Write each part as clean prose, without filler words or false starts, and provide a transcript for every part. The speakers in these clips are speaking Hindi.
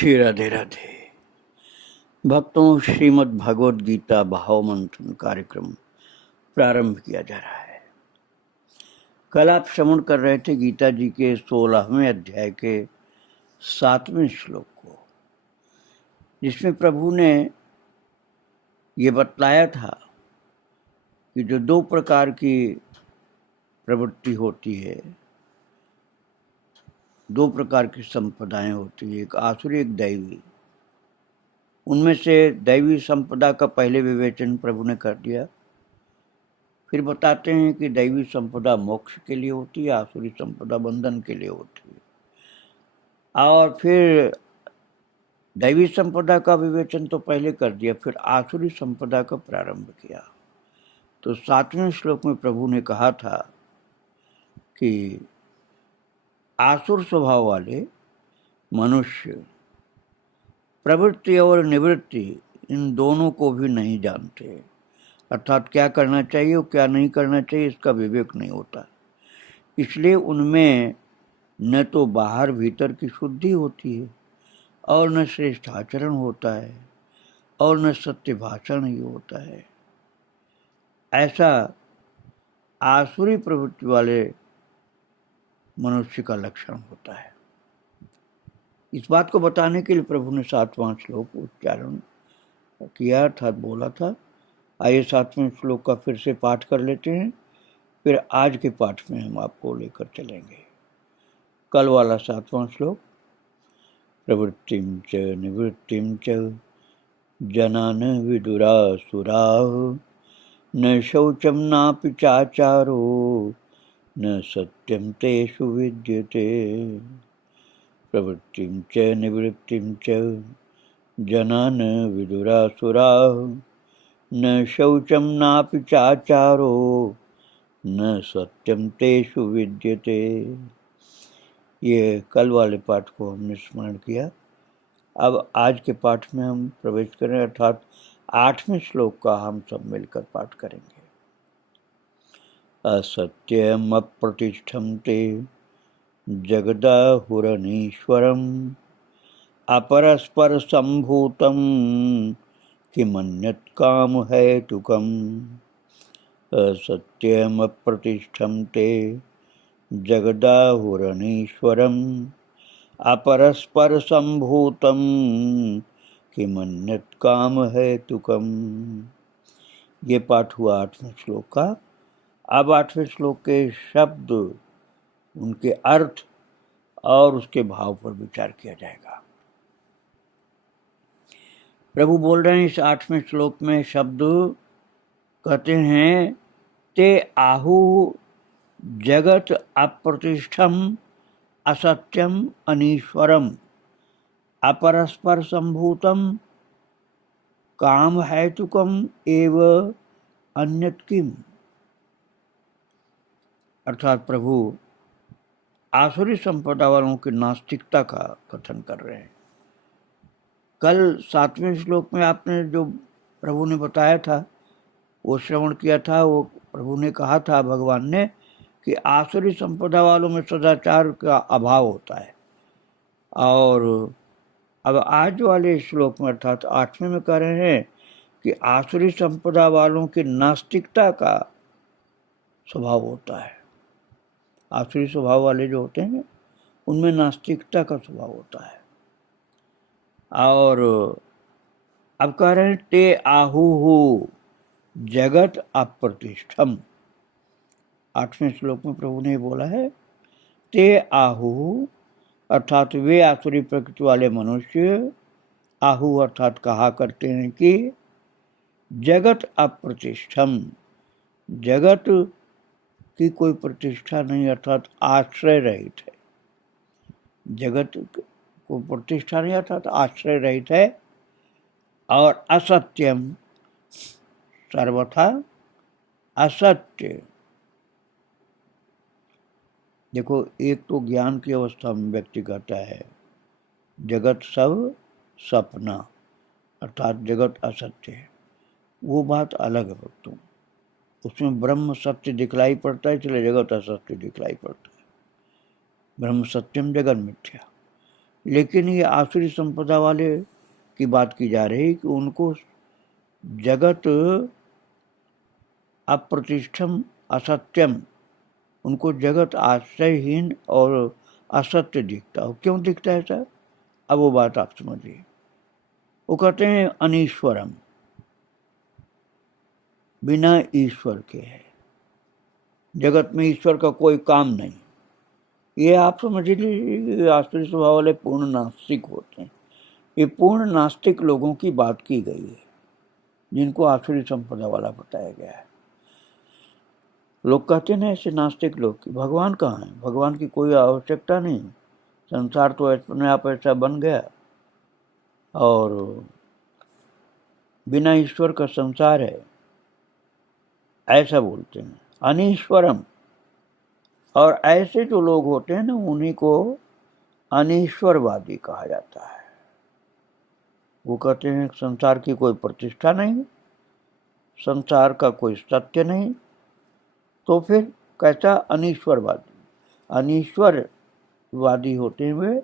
श्री राधे राधे। भक्तों, श्रीमद् भागवत गीता भाव मंथन कार्यक्रम प्रारंभ किया जा रहा है। कल आप श्रवण कर रहे थे गीता जी के 16वें अध्याय के 7वें श्लोक को, जिसमें प्रभु ने ये बतलाया था कि जो दो प्रकार की प्रवृत्ति होती है, दो प्रकार की संपदाएं होती है, एक आसुरी एक दैवी। उनमें से दैवी संपदा का पहले विवेचन प्रभु ने कर दिया। फिर बताते हैं कि दैवी संपदा मोक्ष के लिए होती है, आसुरी संपदा बंधन के लिए होती है। और फिर दैवी संपदा का विवेचन तो पहले कर दिया, फिर आसुरी संपदा का प्रारंभ किया। तो 7वें श्लोक में प्रभु ने कहा था कि आसुर स्वभाव वाले मनुष्य प्रवृत्ति और निवृत्ति इन दोनों को भी नहीं जानते, अर्थात क्या करना चाहिए और क्या नहीं करना चाहिए इसका विवेक नहीं होता। इसलिए उनमें न तो बाहर भीतर की शुद्धि होती है और न श्रेष्ठ आचरण होता है और न सत्य भाषण ही होता है। ऐसा आसुरी प्रवृत्ति वाले मनुष्य का लक्षण होता है। इस बात को बताने के लिए प्रभु ने 7वां श्लोक उच्चारण किया, अर्थात बोला था। आइए 7वें श्लोक का फिर से पाठ कर लेते हैं, फिर आज के पाठ में हम आपको लेकर चलेंगे। कल वाला 7वां श्लोक, प्रवृत्तिं च निवृत्तिं च जनान विदुरासुराः न शौचं नापि चाचारो न सत्यं तेषु विद्यते। प्रवृत्तिं च निवृत्तिं च जनान विदुरासुराः न शौचं नापि चाचारो न सत्यम तेषु विद्यते। ये कल वाले पाठ को हमने स्मरण किया। अब आज के पाठ में हम प्रवेश करें, अर्थात 8वें श्लोक का हम सब मिलकर पाठ करेंगे। असत्यम अप्रतिष्ठं ते जगदाहुरनीश्वरम् अपरस्पर संभूतं किमन्यत् काम हेतुकम्। असत्यम अप्रतिष्ठं ते जगदाहुरनीश्वरम् अपरस्पर संभूतं किमन्यत् काम हेतुकम्। ये पाठ हुआ 8वें श्लोक का। अब 8वें श्लोक के शब्द, उनके अर्थ और उसके भाव पर विचार किया जाएगा। प्रभु बोल रहे हैं इस 8वें श्लोक में, शब्द कहते हैं ते आहु जगत अप्रतिष्ठम असत्यम अनीश्वरम अपरस्पर संभूतम काम हेतुकम एव अन्यत् किम। अर्थात प्रभु आसुरी संपदा वालों की नास्तिकता का कथन कर रहे हैं। कल 7वें श्लोक में आपने जो प्रभु ने बताया था, वो श्रवण किया था। वो प्रभु ने कहा था, भगवान ने, कि आसुरी संपदा वालों में सदाचार का अभाव होता है। और अब आज वाले श्लोक में, अर्थात 8वें में कह रहे हैं कि आसुरी संपदा वालों की नास्तिकता का स्वभाव होता है। आसुरी स्वभाव वाले जो होते हैं उनमें नास्तिकता का स्वभाव होता है। और अब कह रहे हैं ते आहु जगत अप्रतिष्ठम। 8वें श्लोक में प्रभु ने बोला है ते आहु, अर्थात वे आसुरी प्रकृति वाले मनुष्य, आहु अर्थात कहा करते हैं कि जगत अप्रतिष्ठम, जगत की कोई प्रतिष्ठा नहीं, अर्थात आश्रय रहित है। जगत को प्रतिष्ठा नहीं, अर्थात आश्रय रहित है। और असत्यम, सर्वथा असत्य। देखो, एक तो ज्ञान की अवस्था में व्यक्ति कहता है जगत सब सपना, अर्थात जगत असत्य है। वो बात अलग है भक्तों। उसमें ब्रह्म सत्य दिखलाई पड़ता है, इसलिए जगत असत्य दिखलाई पड़ता है। ब्रह्म सत्यम जगत मिथ्या। लेकिन ये आसुरी संपदा वाले की बात की जा रही कि उनको जगत अप्रतिष्ठम असत्यम, उनको जगत आश्रयहीन और असत्य दिखता हो। क्यों दिखता है ऐसा? अब वो बात आप समझिए। वो कहते हैं अनीश्वरम, बिना ईश्वर के है, जगत में ईश्वर का कोई काम नहीं। ये आप समझ लीजिए, आसुरी स्वभाव वाले पूर्ण नास्तिक होते हैं। ये पूर्ण नास्तिक लोगों की बात की गई है, जिनको आसुरी संपदा वाला बताया गया है। लोग कहते हैं ऐसे नास्तिक लोग कि भगवान कहाँ है, भगवान की कोई आवश्यकता नहीं, संसार तो अपने आप ऐसा बन गया और बिना ईश्वर का संसार है, ऐसा बोलते हैं अनीश्वरम। और ऐसे जो लोग होते हैं ना, उन्हीं को अनीश्वरवादी कहा जाता है। वो कहते हैं संसार की कोई प्रतिष्ठा नहीं, संसार का कोई सत्य नहीं, तो फिर कैसा अनीश्वरवादी? अनीश्वरवादी होते हुए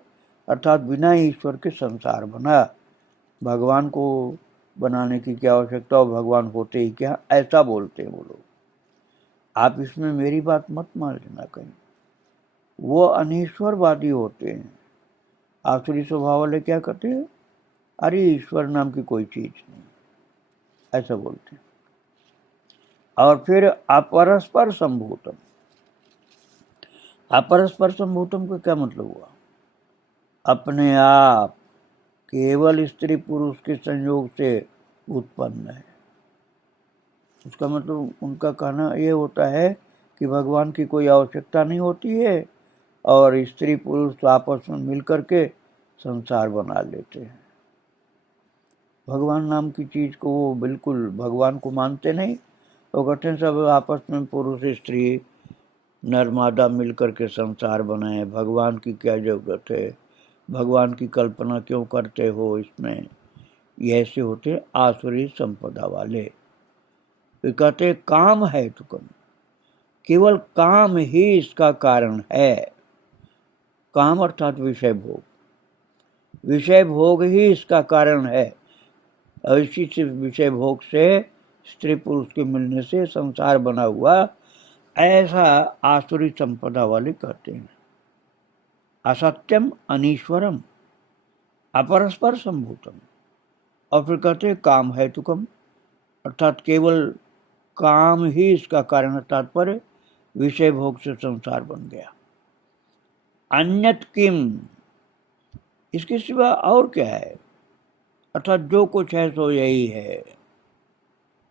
अर्थात बिना ईश्वर के संसार बना, भगवान को बनाने की क्या आवश्यकता, और भगवान होते ही क्या, ऐसा बोलते हैं वो लोग। आप इसमें मेरी बात मत मान लेना कहीं, वो अनीश्वरवादी होते हैं। आसुरी स्वभाव वाले क्या कहते हैं, अरे ईश्वर नाम की कोई चीज नहीं, ऐसा बोलते हैं। और फिर अपरस्पर संभूतम, अपरस्पर संभूतम का क्या मतलब हुआ? अपने आप केवल स्त्री पुरुष के संयोग से उत्पन्न है। उसका मतलब उनका कहना ये होता है कि भगवान की कोई आवश्यकता नहीं होती है और स्त्री पुरुष आपस में मिलकर के संसार बना लेते हैं। भगवान नाम की चीज को वो बिल्कुल भगवान को मानते नहीं। वो कहते हैं सब आपस में पुरुष स्त्री नर मादा मिलकर के संसार बनाए, भगवान की क्या जरूरत है, भगवान की कल्पना क्यों करते हो इसमें। ये ऐसे होते आसुरी संपदा वाले। वे कहते काम है तुकम, केवल काम ही इसका कारण है। काम अर्थात विषय भोग, विषय भोग ही इसका कारण है। और इसी से विषय भोग से स्त्री पुरुष के मिलने से संसार बना हुआ, ऐसा आसुरी संपदा वाले कहते हैं। असत्यम अनीश्वरम अपरस्पर संभूतम, और फिर कहते हैं काम है तुकम, अर्थात केवल काम ही इसका कारण है। तात्पर्य विषय भोग से संसार बन गया। अन्यत किम, इसके सिवा और क्या है? अर्थात जो कुछ है सो यही है,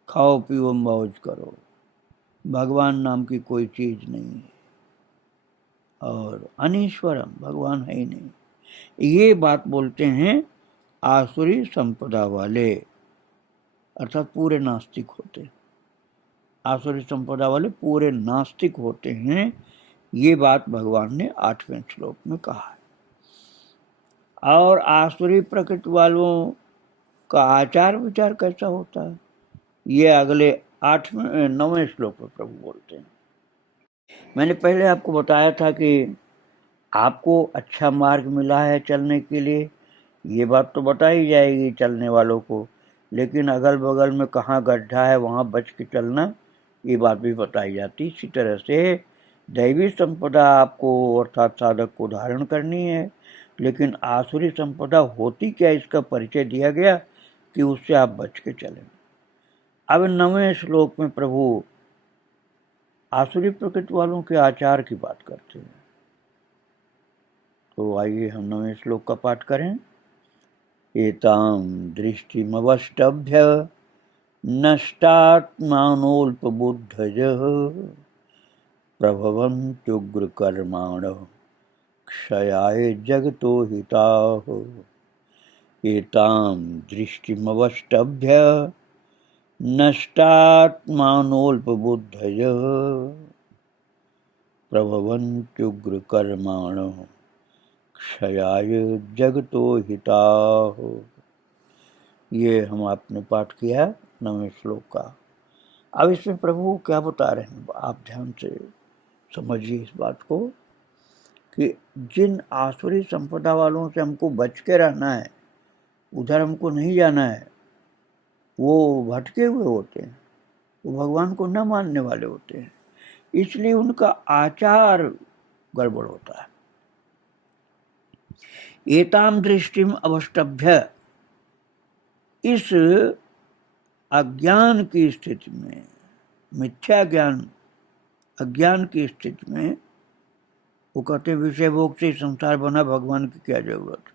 खाओ पियो मौज करो, भगवान नाम की कोई चीज नहीं है, और अनीश्वरम, भगवान है ही नहीं। ये बात बोलते हैं आसुरी संपदा वाले, अर्थात पूरे नास्तिक होते हैं। आसुरी संपदा वाले पूरे नास्तिक होते हैं। ये बात भगवान ने 8वें श्लोक में कहा है। और आसुरी प्रकृति वालों का आचार विचार कैसा होता है, ये अगले 9वें श्लोक में प्रभु बोलते हैं। मैंने पहले आपको बताया था कि आपको अच्छा मार्ग मिला है चलने के लिए, ये बात तो बताई जाएगी चलने वालों को, लेकिन अगल बगल में कहाँ गड्ढा है वहाँ बच के चलना, ये बात भी बताई जाती। इसी तरह से दैवी संपदा आपको अर्थात साधक को धारण करनी है, लेकिन आसुरी संपदा होती क्या, इसका परिचय दिया गया कि उससे आप बच के चलें। अब 9वें श्लोक में प्रभु आसुरी प्रकृति वालों के आचार की बात करते हैं। तो आइए हम 9वें श्लोक का पाठ करें। एतां दृष्टिमवष्टभ्य नष्टात्मानोल्पबुद्धयः प्रभवन्त्युग्रकर्माणः क्षयाय जगतो हिताः। एतां दृष्टिमवष्टभ्य नष्टात्मानोल्पबुद्धयः प्रभवन्त्युग्रकर्माणः क्षयाय जगतो हिताः। ये हम आपने पाठ किया 9वें श्लोक का। अब इसमें प्रभु क्या बता रहे हैं, आप ध्यान से समझिए इस बात को कि जिन आसुरी संपदा वालों से हमको बच के रहना है, उधर हमको नहीं जाना है, वो भटके हुए होते हैं, वो भगवान को न मानने वाले होते हैं, इसलिए उनका आचार गड़बड़ होता है। एताम दृष्टिम अवष्टभ्य, इस अज्ञान की स्थिति में, मिथ्या ज्ञान अज्ञान की स्थिति में, वो कहते हैं विषय भोग से संसार बना, भगवान की क्या जरूरत है।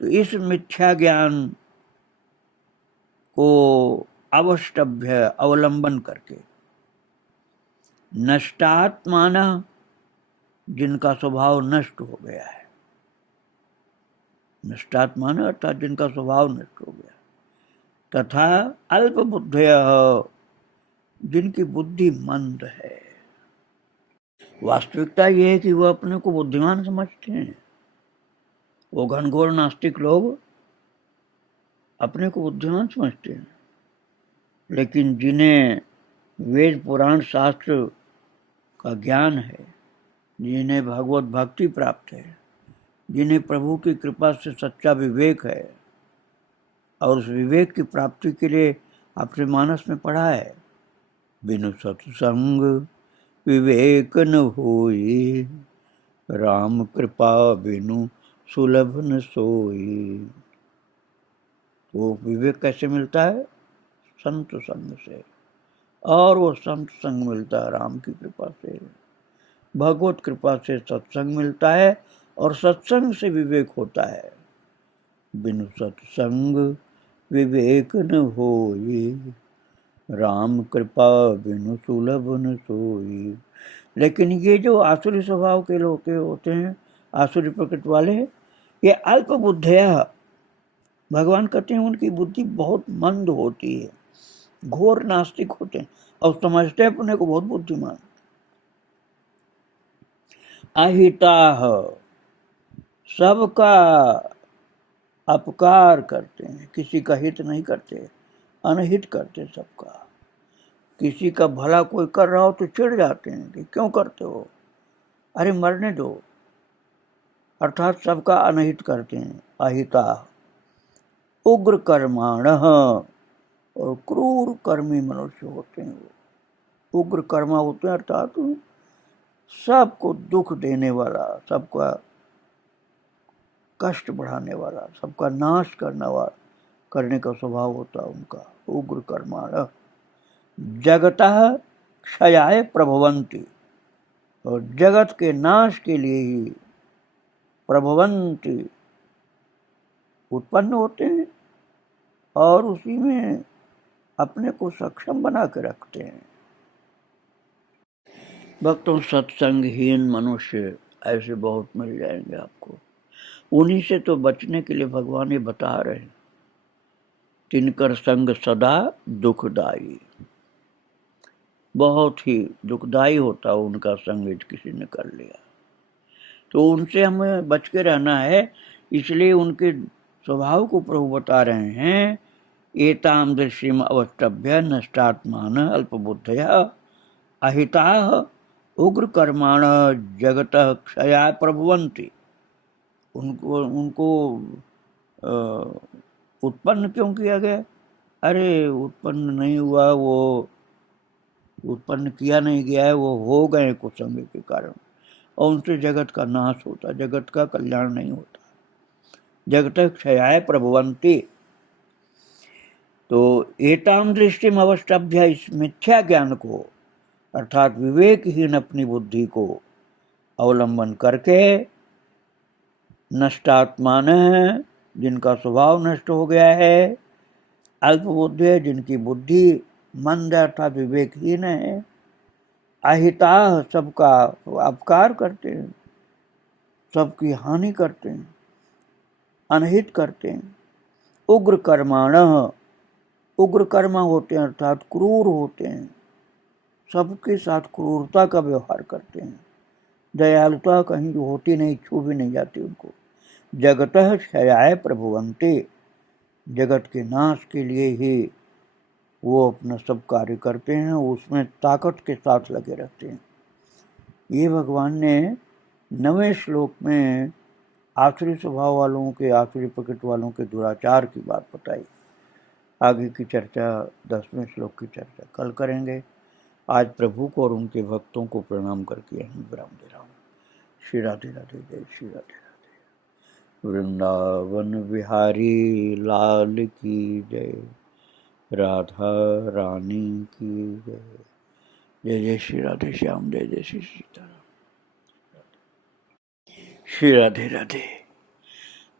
तो इस मिथ्या ज्ञान को अवष्टभ्य अवलंबन करके, नष्टात्माना, जिनका स्वभाव नष्ट हो गया है, नष्टात्माना अर्थात जिनका स्वभाव नष्ट हो गया, तथा अल्प बुद्धय, जिनकी बुद्धि मंद है। वास्तविकता यह है कि वह अपने को बुद्धिमान समझते हैं, वो घनघोर नास्तिक लोग अपने को बुद्धिमान समझते हैं, लेकिन जिन्हें वेद पुराण शास्त्र का ज्ञान है, जिन्हें भगवत भक्ति प्राप्त है, जिन्हें प्रभु की कृपा से सच्चा विवेक है, और उस विवेक की प्राप्ति के लिए आपने मानस में पढ़ा है, बिनु सत्संग विवेक न होई, राम कृपा बिनु सुलभ न सोई। वो विवेक कैसे मिलता है? संत संग से, और वो संत संग मिलता है राम की कृपा से, भगवत कृपा से सत्संग मिलता है, और सत्संग से विवेक होता है। बिनु सत्संग विवेक न होई, राम कृपा बिनु सुलभ न सोई। लेकिन ये जो आसुरी स्वभाव के लोग होते हैं, आसुरी प्रकृति वाले, ये अल्प बुद्धया, भगवान कहते हैं उनकी बुद्धि बहुत मंद होती है, घोर नास्तिक होते हैं, और समझते हैं अपने को बहुत बुद्धिमान। अहिताः, सबका अपकार करते हैं, किसी का हित नहीं करते, अनहित करते सबका। किसी का भला कोई कर रहा हो तो चिढ़ जाते हैं कि क्यों करते हो, अरे मरने दो, अर्थात सबका अनहित करते हैं। अहिता उग्र कर्माण, और क्रूर कर्मी मनुष्य होते हैं वो। उग्र कर्मा होते हैं अर्थात सबको दुख देने वाला, सबका कष्ट बढ़ाने वाला, सबका नाश करने का स्वभाव होता है उनका। उग्र कर्माण जगतः क्षयाय प्रभवन्ति, और जगत के नाश के लिए ही प्रभवन्ति उत्पन्न होते हैं, और उसी में अपने को सक्षम बना के रखते हैं। भक्तों, सत्संगहीन मनुष्य ऐसे बहुत मिल जाएंगे आपको। उन्हीं से तो बचने के लिए भगवान ये बता रहे हैं, तिनकर संग सदा दुखदाई। बहुत ही दुखदाई होता है उनका संग किसी ने कर लिया, तो उनसे हमें बच के रहना है। इसलिए उनके स्वभाव को प्रभु बता रहे हैं, एताम दृश्यम अवष्टभ्य नष्टात्मान अल्पबुद्धया अहिताः उग्र कर्माण जगतः क्षया प्रभवन्ति। उनको उत्पन्न क्यों किया गया? अरे उत्पन्न नहीं हुआ, वो उत्पन्न किया नहीं गया है, वो हो गए कुसंग के कारण, और उनसे जगत का नाश होता, जगत का कल्याण नहीं होता। जगत क्षयाय प्रभवन्ति। तो एताम दृष्टिम अवष्टभ्य, इस मिथ्या ज्ञान को अर्थात विवेकहीन अपनी बुद्धि को अवलंबन करके, नष्टात्मान, जिनका स्वभाव नष्ट हो गया है, अल्प बुद्धि, जिनकी बुद्धि मंद अर्थात विवेकहीन है, अहिता, सबका अपकार करते हैं, सबकी हानि करते हैं, अनहित करते हैं, उग्र कर्माण, उग्र कर्मा होते हैं अर्थात क्रूर होते हैं, सबके साथ क्रूरता का व्यवहार करते हैं, दयालुता कहीं होती नहीं, छू भी नहीं जाती उनको। जगतः क्षयाय प्रभुवन्ते, जगत के नाश के लिए ही वो अपना सब कार्य करते हैं, उसमें ताकत के साथ लगे रहते हैं। ये भगवान ने 9वें श्लोक में आसुरी स्वभाव वालों के, आसुरी प्रकृति वालों के दुराचार की बात बताई। आगे की चर्चा 10वें श्लोक की चर्चा कल करेंगे। आज प्रभु को और उनके भक्तों को प्रणाम करके हम विराम दे रहा हूँ। श्री राधे राधे, जय श्री राधे राधे। वृंदावन बिहारी लाल की जय, राधा रानी की जय। जय जय श्री राधे श्याम, जय जय श्री सीताराम। श्री राधे राधे।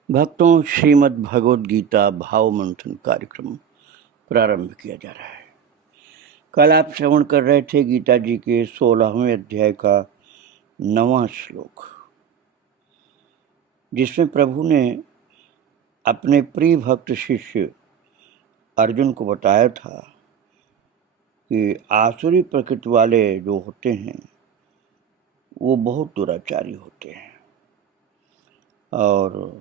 भक्तों, श्रीमद् भगवद गीता भाव मंथन कार्यक्रम प्रारंभ किया जा रहा है। कल आप श्रवण कर रहे थे गीता जी के 16वें अध्याय का 9वां श्लोक, जिसमें प्रभु ने अपने प्रिय भक्त शिष्य अर्जुन को बताया था कि आसुरी प्रकृति वाले जो होते हैं वो बहुत दुराचारी होते हैं और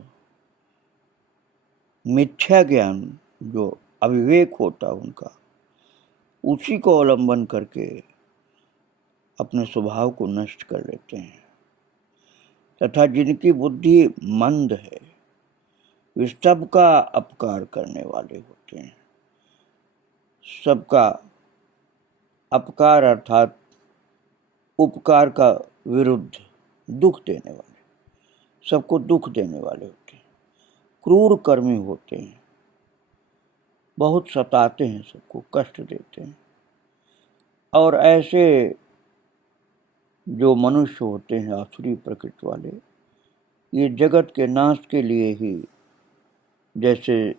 मिथ्या ज्ञान, जो अविवेक होता उनका, उसी को अवलंबन करके अपने स्वभाव को नष्ट कर लेते हैं। तथा जिनकी बुद्धि मंद है वे सबका अपकार करने वाले होते हैं। सबका अपकार अर्थात उपकार का विरुद्ध दुख देने वाले, सबको दुख देने वाले होते हैं। क्रूर कर्मी होते हैं, बहुत सताते हैं, सबको कष्ट देते हैं। और ऐसे जो मनुष्य होते हैं आसुरी प्रकृति वाले, ये जगत के नाश के लिए ही जैसे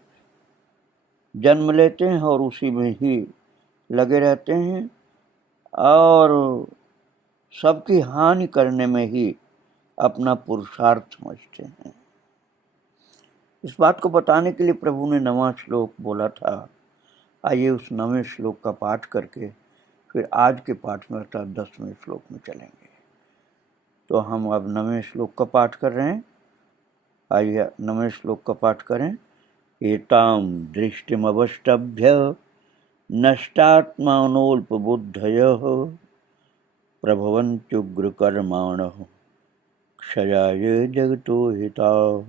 जन्म लेते हैं और उसी में ही लगे रहते हैं और सबकी हानि करने में ही अपना पुरुषार्थ समझते हैं। इस बात को बताने के लिए प्रभु ने 9वां श्लोक बोला था। आइए उस 9वें श्लोक का पाठ करके फिर आज के पाठ में अर्थात 10वें श्लोक में चलेंगे। तो हम अब 9वें श्लोक का पाठ कर रहे हैं। आइए 9वें श्लोक का पाठ करें। एताम दृष्टिमवष्टभ्य नष्टात्मानोल्पबुद्धयः प्रभवन्त्युग्रकर्माणः क्षयाय जगतो हिताः।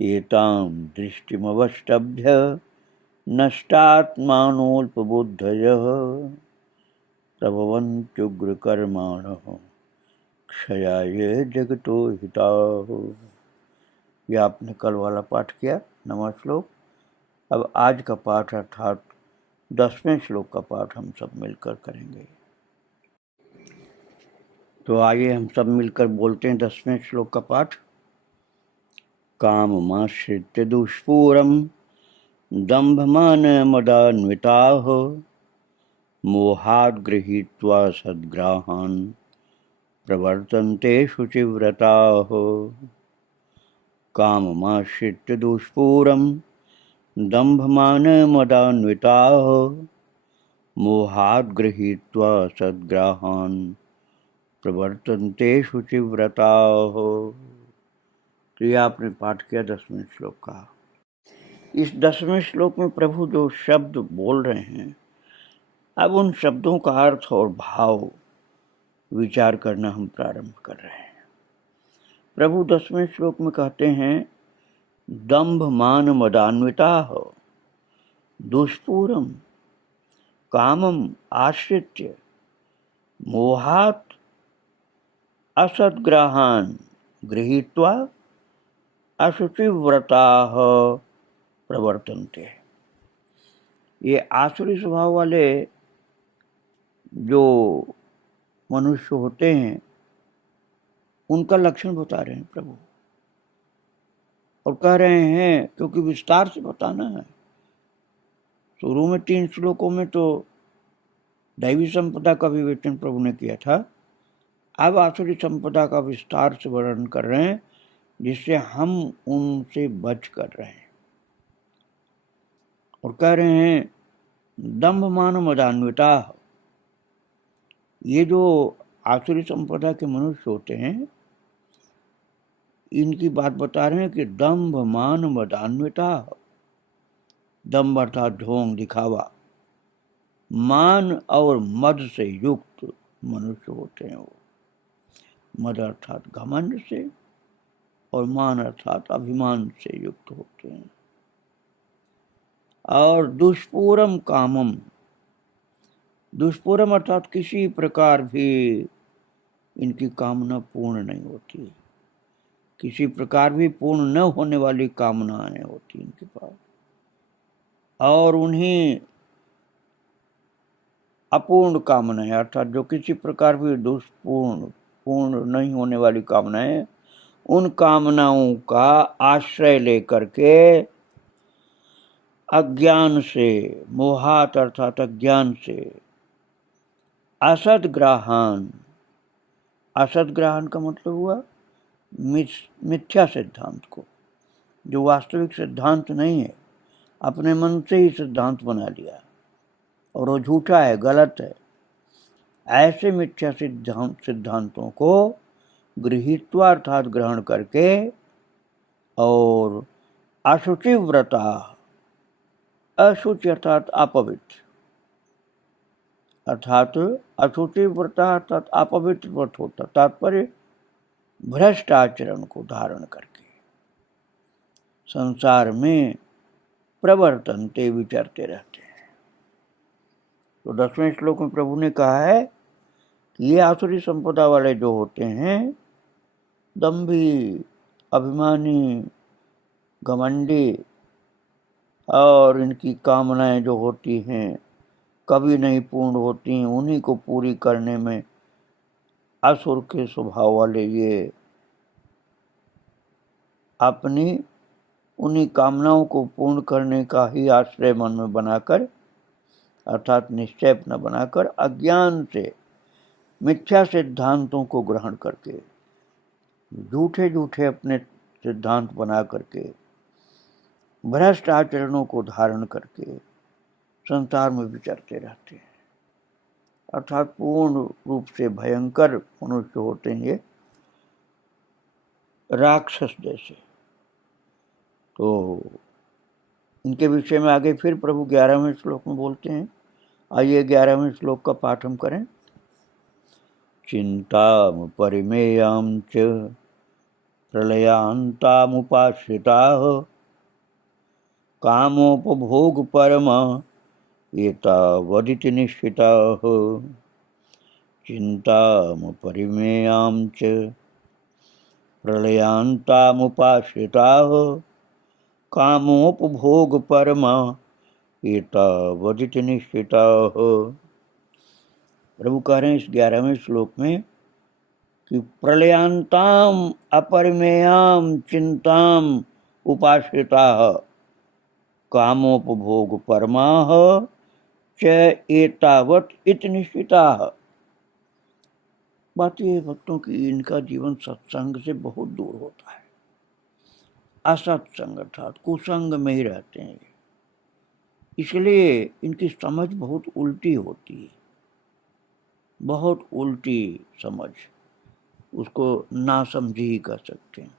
एताम दृष्टिमवष्टभ्य नष्टात्मानोल्पबुद्धयः प्रभवन्त्युग्रकर्माणः क्षयाय जगतो हिताः। यह आपने कल वाला पाठ किया 9वां श्लोक। अब आज का पाठ अर्थात 10वें श्लोक का पाठ हम सब मिलकर करेंगे। तो आइए हम सब मिलकर बोलते हैं 10वें श्लोक का पाठ। काममाश्रित्य दुष्पूरं दम्भमानमदान्विताः मोहाद् गृहीत्वा सद्ग्राहान् प्रवर्तन्ते शुचिव्रताः। काममाश्रित्य दुष्पूरं दम्भमानमदान्विताः मोहाद् गृहीत्वा सद्ग्राहान् प्रवर्तन्ते शुचिव्रताः। तो यह आपने पाठ किया 10वें श्लोक का। इस 10वें श्लोक में प्रभु जो शब्द बोल रहे हैं, अब उन शब्दों का अर्थ और भाव विचार करना हम प्रारंभ कर रहे हैं। प्रभु 10वें श्लोक में कहते हैं दंभ मान मदान्विताः दुष्पूरम कामम आश्रित्य मोहात् असद्ग्राहान् गृहीत्वा अशुचिव्रताः प्रवर्तन्ते। ये आसुरी स्वभाव वाले जो मनुष्य होते हैं उनका लक्षण बता रहे हैं प्रभु, और कह रहे हैं, क्योंकि विस्तार से बताना है। शुरू में 3 श्लोकों में तो दैवी संपदा का विवेचन प्रभु ने किया था। अब आसुरी संपदा का विस्तार से वर्णन कर रहे हैं, जिससे हम उनसे बच कर रहे हैं। और कह रहे हैं दंभ मान मदान्विता। ये जो आसुरी संपदा के मनुष्य होते हैं, इनकी बात बता रहे हैं कि दंभ मान मदान्विता। दंभ अर्थात ढोंग, दिखावा, मान और मद से युक्त मनुष्य होते हैं वो। मद अर्थात घमंड से और मान अर्थात अभिमान से युक्त होते हैं। और दुष्पूरम कामम, दुष्पूरम अर्थात किसी प्रकार भी इनकी कामना पूर्ण नहीं होती, किसी प्रकार भी पूर्ण न होने वाली कामनाएं होती इनके पास। और उन्हीं अपूर्ण कामनाएं अर्थात जो किसी प्रकार भी पूर्ण नहीं होने वाली कामनाएं, उन कामनाओं का आश्रय लेकर के अज्ञान से, मोहात अर्थात अज्ञान से, असद्ग्रहण, असद्ग्रहण का मतलब हुआ मिथ्या सिद्धांत को, जो वास्तविक सिद्धांत नहीं है, अपने मन से ही सिद्धांत बना लिया और वो झूठा है, गलत है। ऐसे मिथ्या सिद्धांतों को गृहीत्वा अर्थात ग्रहण करके और अशुचि व्रता, अशुचि अर्थात अपवित्र, अर्थात अशुचि व्रता अर्थात अपवित्र व्रत होता, तात्पर्य भ्रष्ट आचरण को धारण करके संसार में प्रवर्तनते विचरते रहते हैं। तो 10वें श्लोक में प्रभु ने कहा है कि ये आसुरी संपदा वाले जो होते हैं, दंभी, अभिमानी, घमंडी, और इनकी कामनाएं जो होती हैं कभी नहीं पूर्ण होती, उन्हीं को पूरी करने में असुर के स्वभाव वाले ये अपनी उन्हीं कामनाओं को पूर्ण करने का ही आश्रय मन में बनाकर अर्थात निश्चय अपना बनाकर अज्ञान से मिथ्या सिद्धांतों को ग्रहण करके, झूठे झूठे अपने सिद्धांत बना करके, भ्रष्ट आचरणों को धारण करके संसार में विचरते रहते हैं। अर्थात पूर्ण रूप से भयंकर मनुष्य होते हैं ये, राक्षस जैसे। तो इनके विषय में आगे फिर प्रभु 11वें श्लोक में बोलते हैं। आइए 11वें श्लोक का पाठ हम करें। चिंताम परिमेयाम च प्रलयांतामुपाश्रिताः कामोपभोग परमा एतावदिति निश्चिताः। चिंताम परिमेयाम च प्रलयांतामुपाश्रिताः कामोपभोग परमा एतावदिति निश्चिताः। प्रभु कह रहे हैं इस 11वें श्लोक में कि प्रलयांताम अपरिमेयाम चिंताम उपाश्रिताः कामोपभोग परमाः च एतावत् इति निश्चिताः। बात यह भक्तों की इनका जीवन सत्संग से बहुत दूर होता है, असत्संग अर्थात कुसंग में ही रहते हैं, इसलिए इनकी समझ बहुत उल्टी होती है, बहुत उल्टी समझ, उसको नासमझी ही कर सकते हैं।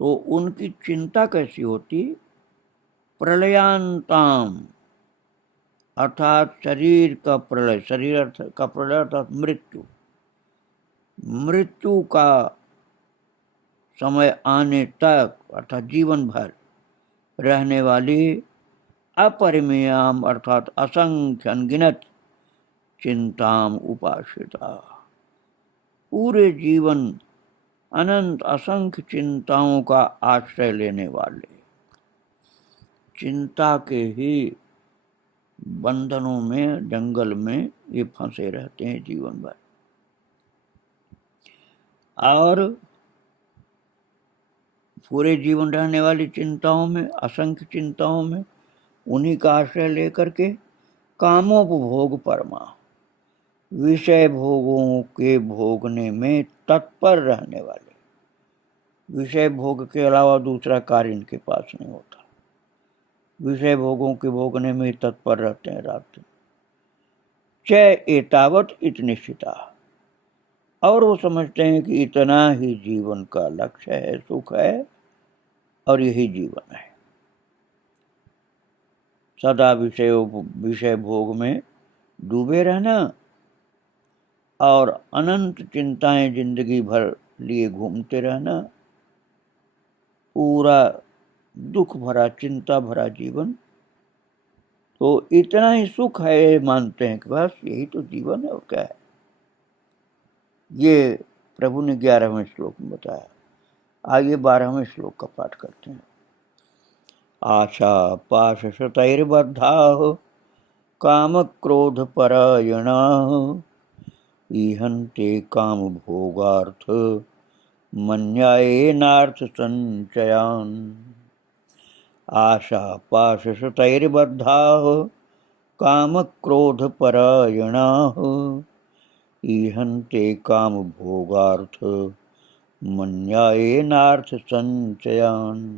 तो उनकी चिंता कैसी होती? प्रलयांताम अर्थात शरीर का प्रलय, शरीर अर्थ का प्रलय अर्थात मृत्यु, मृत्यु का समय आने तक अर्थात जीवन भर रहने वाली अपरिमेयाम अर्थात असंख्य अनगिनत चिंताम उपाश्रिता, पूरे जीवन अनंत असंख्य चिंताओं का आश्रय लेने वाले, चिंता के ही बंधनों में, जंगल में ये फंसे रहते हैं जीवन भर। और पूरे जीवन रहने वाली चिंताओं में, असंख्य चिंताओं में उन्हीं का आश्रय लेकर के कामोपभोग परमा, विषय भोगों के भोगने में तत्पर रहने वाले, विषय भोग के अलावा दूसरा कार्य इनके पास नहीं होता, विषय भोगों के भोगने में तत्पर रहते हैं रात दिन। च एतावत् इति निश्चिता, और वो समझते हैं कि इतना ही जीवन का लक्ष्य है, सुख है और यही जीवन है। सदा विषय भोग में डूबे रहना और अनंत चिंताएं जिंदगी भर लिए घूमते रहना, पूरा दुख भरा चिंता भरा जीवन, तो इतना ही सुख है ये मानते हैं कि बस यही तो जीवन है और क्या है। ये प्रभु ने 11वें श्लोक में बताया। आगे 12वें श्लोक का पाठ करते हैं। आशा पाश शतैर्बद्धा काम क्रोध परायणा ईहन्ते काम भोगार्थ मन्यायेनार्थ संचयान्। आशा पाश शतैर्बद्धा काम क्रोध परायणा ईहन्ते काम भोगार्थ मन्यायेनार्थ संचयान्।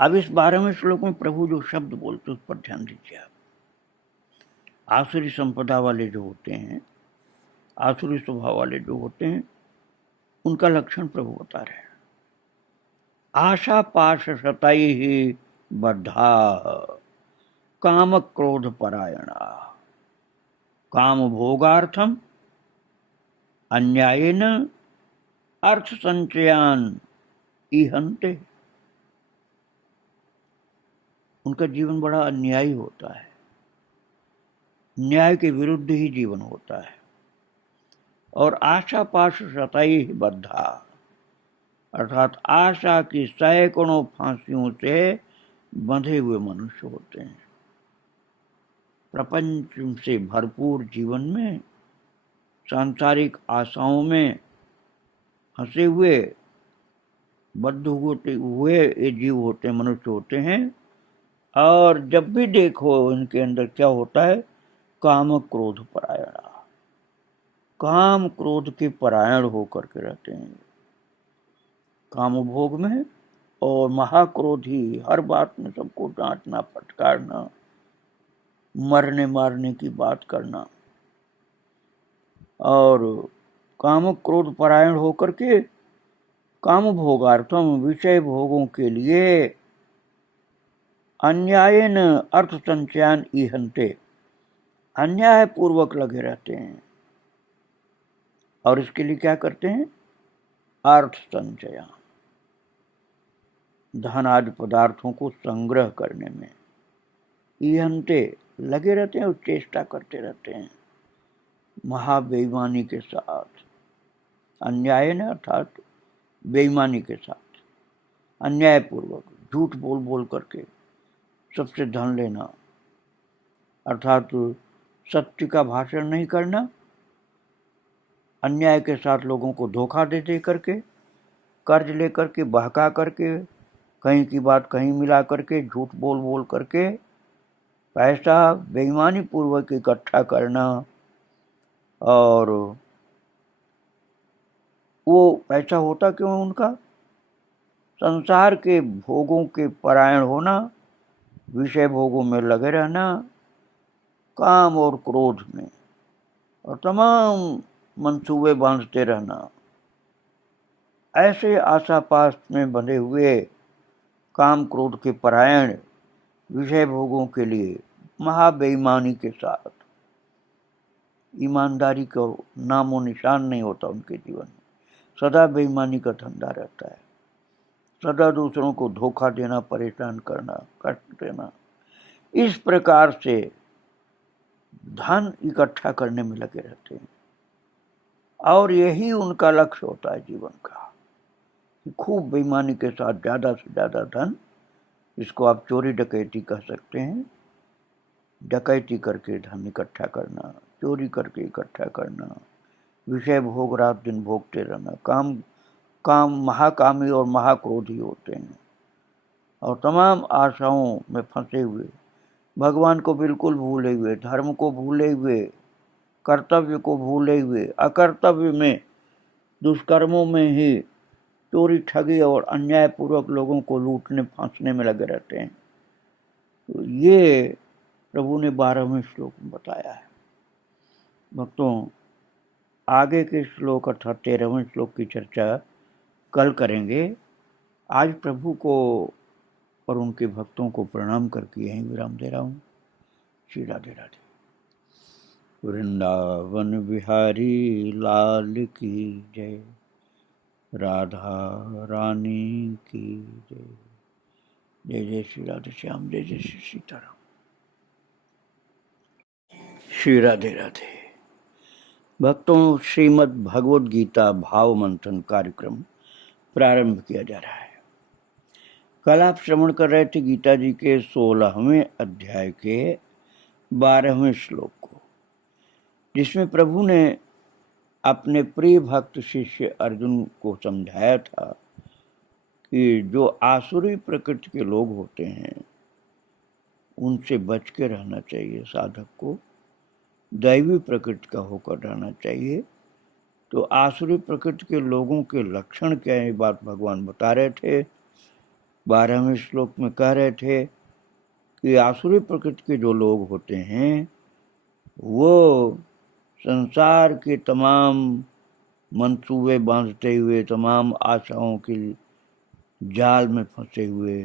अब इस 12वें श्लोक में प्रभु जो शब्द बोलते उस पर ध्यान दीजिए आप। आसुरी संपदा वाले जो होते हैं, आसुरी स्वभाव वाले जो होते हैं, उनका लक्षण प्रभु बता रहे हैं। आशा पाश शतै ही बद्धा काम क्रोध परायणा काम भोगार्थम अन्यायेन अर्थ संचयान ईहन्ते। उनका जीवन बड़ा अन्यायी होता है, न्याय के विरुद्ध ही जीवन होता है। और आशा पाश शतै ही बद्धा, अर्थात आशा की सैकड़ों फांसियों से बंधे हुए मनुष्य होते हैं। प्रपंच से भरपूर जीवन में सांसारिक आशाओं में फंसे हुए बद्ध हुए ये जीव होते हैं, मनुष्य होते हैं। और जब भी देखो इनके अंदर क्या होता है, काम क्रोध परायणा, काम क्रोध के परायण होकर के रहते हैं, काम भोग में और महाक्रोधी, हर बात में सबको डांटना फटकारना, मरने मारने की बात करना। और काम क्रोध परायण होकर के काम भोगार्थम, विषय भोगों के लिए अन्यायेन अर्थ संचयान ईहन्ते, अन्याय पूर्वक लगे रहते हैं। और इसके लिए क्या करते हैं, अर्थ संचय, धन आदि पदार्थों को संग्रह करने में ईहन्ते लगे रहते हैं और चेष्टा करते रहते हैं महाबेईमानी के साथ। अन्याय न अर्थात बेईमानी के साथ, अन्यायपूर्वक झूठ बोल बोल करके सबसे धन लेना, अर्थात सत्य का भाषण नहीं करना, अन्याय के साथ लोगों को धोखा दे दे करके, कर्ज लेकर के, बहका करके, कहीं की बात कहीं मिला करके, झूठ बोल बोल करके पैसा बेईमानी पूर्वक इकट्ठा करना। और वो पैसा होता क्यों उनका, संसार के भोगों के परायण होना, विषय भोगों में लगे रहना, काम और क्रोध में, और तमाम मंसूबे बांधते रहना। ऐसे आशापाश में बंधे हुए काम क्रोध के परायण, विषय भोगों के लिए महाबेईमानी के साथ, ईमानदारी का नामो निशान नहीं होता उनके जीवन में, सदा बेईमानी का धंधा रहता है, सदा दूसरों को धोखा देना, परेशान करना, कष्ट देना, इस प्रकार से धन इकट्ठा करने में लगे रहते हैं। और यही उनका लक्ष्य होता है जीवन का, खूब बेईमानी के साथ ज़्यादा से ज़्यादा धन, इसको आप चोरी डकैती कह सकते हैं, डकैती करके धन इकट्ठा करना, चोरी करके इकट्ठा करना, विषय भोग रात दिन भोगते रहना, काम महाकामी और महाक्रोधी होते हैं, और तमाम आशाओं में फंसे हुए, भगवान को बिल्कुल भूले हुए, धर्म को भूले हुए, कर्तव्य को भूले हुए, अकर्तव्य में, दुष्कर्मों में ही, चोरी ठगी और अन्यायपूर्वक लोगों को लूटने फांसने में लगे रहते हैं। तो ये प्रभु ने 12वें श्लोक में बताया है। भक्तों, आगे के श्लोक अर्थात 13वें श्लोक की चर्चा कल करेंगे। आज प्रभु को और उनके भक्तों को प्रणाम करके यहीं विराम दे रहा हूँ। श्री राधे राधे। वृंदावन बिहारी लाल की जय, राधा रानी की जय। जय जय श्री राधे श्याम, जय जय श्री सीताराम। श्री राधे राधे। भक्तों, श्रीमद् भगवद गीता भाव मंथन कार्यक्रम प्रारंभ किया जा रहा है। कल आप श्रवण कर रहे थे गीता जी के 16वें अध्याय के 12वें श्लोक को, जिसमें प्रभु ने अपने प्रिय भक्त शिष्य अर्जुन को समझाया था कि जो आसुरी प्रकृति के लोग होते हैं उनसे बच के रहना चाहिए, साधक को दैवी प्रकृति का होकर रहना चाहिए। तो आसुरी प्रकृति के लोगों के लक्षण क्या है, ये बात भगवान बता रहे थे। 12वें श्लोक में कह रहे थे कि आसुरी प्रकृति के जो लोग होते हैं वो संसार के तमाम मंसूबे बांधते हुए, तमाम आशाओं के जाल में फंसे हुए,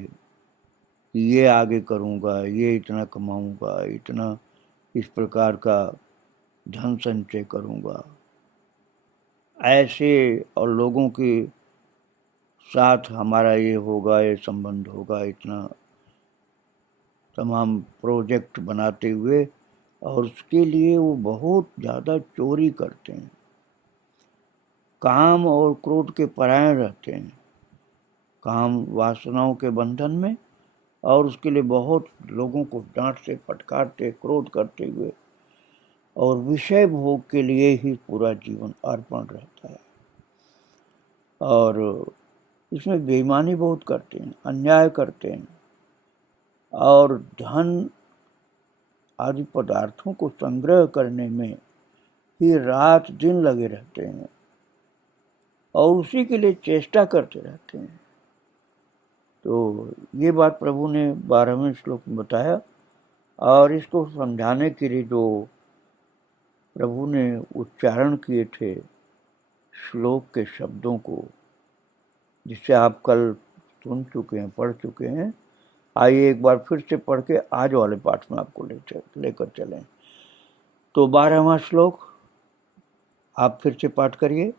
ये आगे करूँगा, ये इतना कमाऊँगा, इतना इस प्रकार का धन संचय करूँगा, ऐसे और लोगों के साथ हमारा ये होगा, ये संबंध होगा, इतना तमाम प्रोजेक्ट बनाते हुए, और उसके लिए वो बहुत ज़्यादा चोरी करते हैं, काम और क्रोध के परायण रहते हैं, काम वासनाओं के बंधन में, और उसके लिए बहुत लोगों को डांटते, फटकारते, क्रोध करते हुए, और विषय भोग के लिए ही पूरा जीवन अर्पण रहता है। और इसमें बेईमानी बहुत करते हैं, अन्याय करते हैं, और धन आदि पदार्थों को संग्रह करने में ही रात दिन लगे रहते हैं, और उसी के लिए चेष्टा करते रहते हैं। तो ये बात प्रभु ने 12वें श्लोक में बताया, और इसको समझाने के लिए जो प्रभु ने उच्चारण किए थे श्लोक के शब्दों को, जिसे आप कल सुन चुके हैं, पढ़ चुके हैं, आइए एक बार फिर से पढ़ के आज वाले पाठ में आपको लेकर चलें। तो 12वां श्लोक आप फिर से पाठ करिए।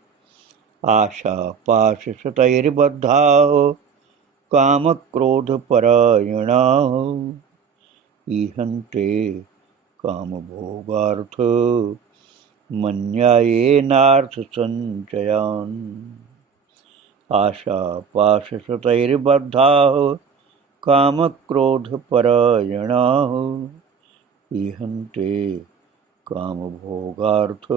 आशा पाश शतैर्बद्धा काम क्रोध परायणा ईहन्ते काम भोगार्थ मन्यायेनार्थ संचयान्। आशा पाश शतैर्बद्धा काम क्रोध परायणा ईहन्ते काम भोगार्थ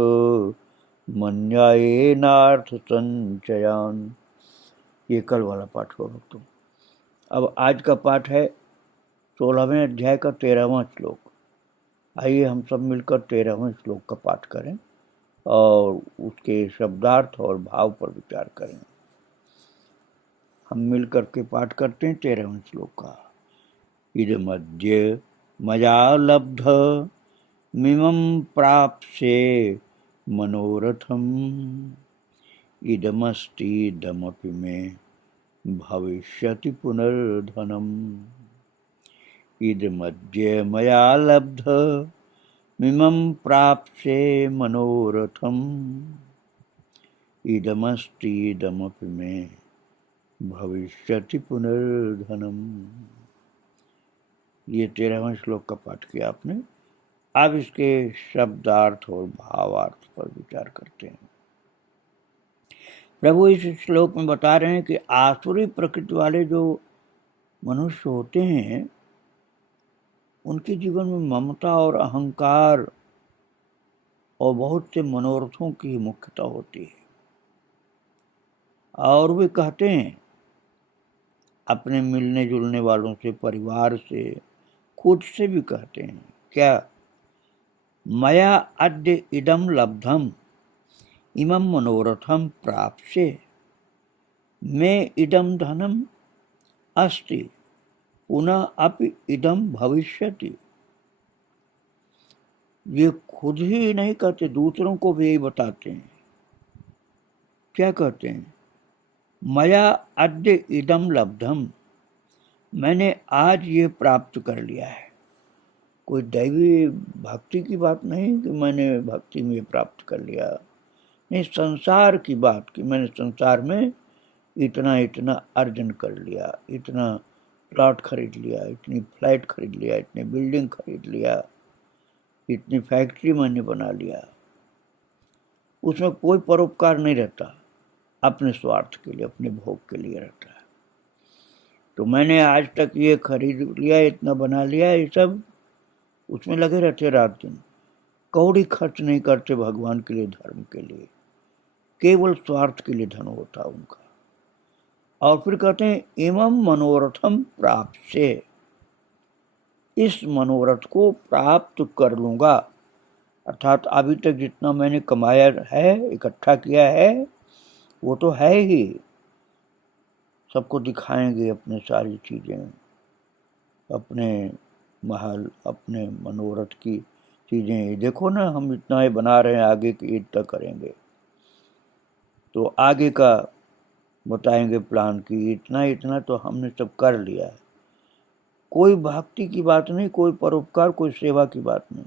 मन्यायेनार्थ संचयान्। ये कल वाला पाठ हो भक्तों। अब आज का पाठ है 16वें अध्याय का 13वां श्लोक। आइए हम सब मिलकर 13वें श्लोक का पाठ करें और उसके शब्दार्थ और भाव पर विचार करें। हम मिलकर के पाठ करते हैं 13वें श्लोक का। इदमद्य मया लब्ध मिमं प्राप्स्ये मनोरथम् इदमस्तीदमपि मे भविष्यति पुनर्धनम्। इदमद्य मया लब्ध मिमं प्राप्स्ये मनोरथम् इदमस्तीदमपि मे भविष्यति पुनर्धनम्। ये 13वां श्लोक का पाठ किया आपने। अब इसके शब्दार्थ और भावार्थ पर विचार करते हैं। प्रभु इस श्लोक में बता रहे हैं कि आसुरी प्रकृति वाले जो मनुष्य होते हैं उनके जीवन में ममता और अहंकार और बहुत से मनोरथों की मुख्यता होती है, और वे कहते हैं अपने मिलने जुलने वालों से, परिवार से, खुद से भी कहते हैं, क्या मया अद्य इदम लब्धम इमं मनोरथम प्राप्स्ये मे इदम धनम अस्ति पुनः अपि इदम भविष्यति। ये खुद ही नहीं कहते, दूसरों को भी यही बताते हैं। क्या कहते हैं? मया अद्य इदम लब्धम, मैंने आज ये प्राप्त कर लिया है। कोई दैवी भक्ति की बात नहीं कि मैंने भक्ति में प्राप्त कर लिया, नहीं, संसार की बात कि मैंने संसार में इतना इतना अर्जन कर लिया, इतना प्लॉट खरीद लिया, इतनी फ्लैट खरीद लिया, इतनी बिल्डिंग खरीद लिया, इतनी फैक्ट्री मैंने बना लिया। उसमें कोई परोपकार नहीं रहता, अपने स्वार्थ के लिए, अपने भोग के लिए रहता है। तो मैंने आज तक ये खरीद लिया, इतना बना लिया, ये सब उसमें लगे रहते रात दिन, कौड़ी खर्च नहीं करते भगवान के लिए, धर्म के लिए, केवल स्वार्थ के लिए धन होता उनका। और फिर कहते हैं इमं मनोरथम प्राप्त से, इस मनोरथ को प्राप्त कर लूंगा, अर्थात अभी तक जितना मैंने कमाया है, इकट्ठा किया है, वो तो है ही, सबको दिखाएंगे अपने सारी चीजें, अपने महल, अपने मनोरथ की चीजें, देखो ना हम इतना ही बना रहे हैं, आगे की इतना करेंगे, तो आगे का बताएंगे प्लान की, इतना इतना तो हमने सब कर लिया है। कोई भक्ति की बात नहीं, कोई परोपकार, कोई सेवा की बात नहीं,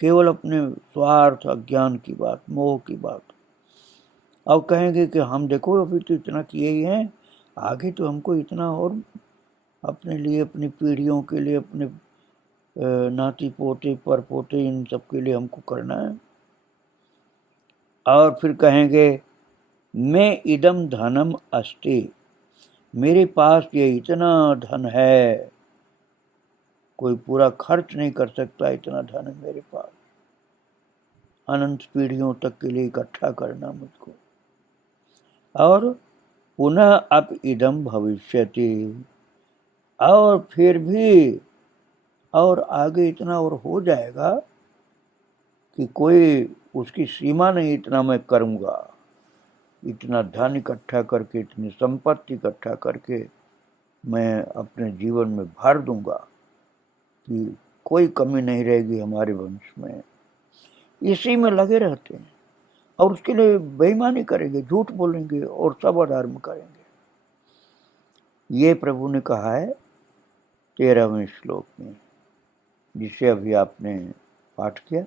केवल अपने स्वार्थ, अज्ञान की बात, मोह की बात। अब कहेंगे कि हम देखो अभी तो इतना किए ही हैं, आगे तो हमको इतना और अपने लिए, अपनी पीढ़ियों के लिए, अपने नाती पोते पर पोते, इन सब के लिए हमको करना है। और फिर कहेंगे मैं इदम धनम अस्ति, मेरे पास ये इतना धन है, कोई पूरा खर्च नहीं कर सकता, इतना धन है मेरे पास, अनंत पीढ़ियों तक के लिए इकट्ठा करना मुझको। और पुनः अप इदम भविष्यति, और फिर भी और आगे इतना और हो जाएगा कि कोई उसकी सीमा नहीं, इतना मैं करूँगा, इतना धन इकट्ठा करके, इतनी संपत्ति इकट्ठा करके मैं अपने जीवन में भर दूंगा कि कोई कमी नहीं रहेगी हमारे वंश में। इसी में लगे रहते हैं और उसके लिए बेईमानी करेंगे, झूठ बोलेंगे और सब अधर्म करेंगे। ये प्रभु ने कहा है 13वें श्लोक में, जिसे अभी आपने पाठ किया।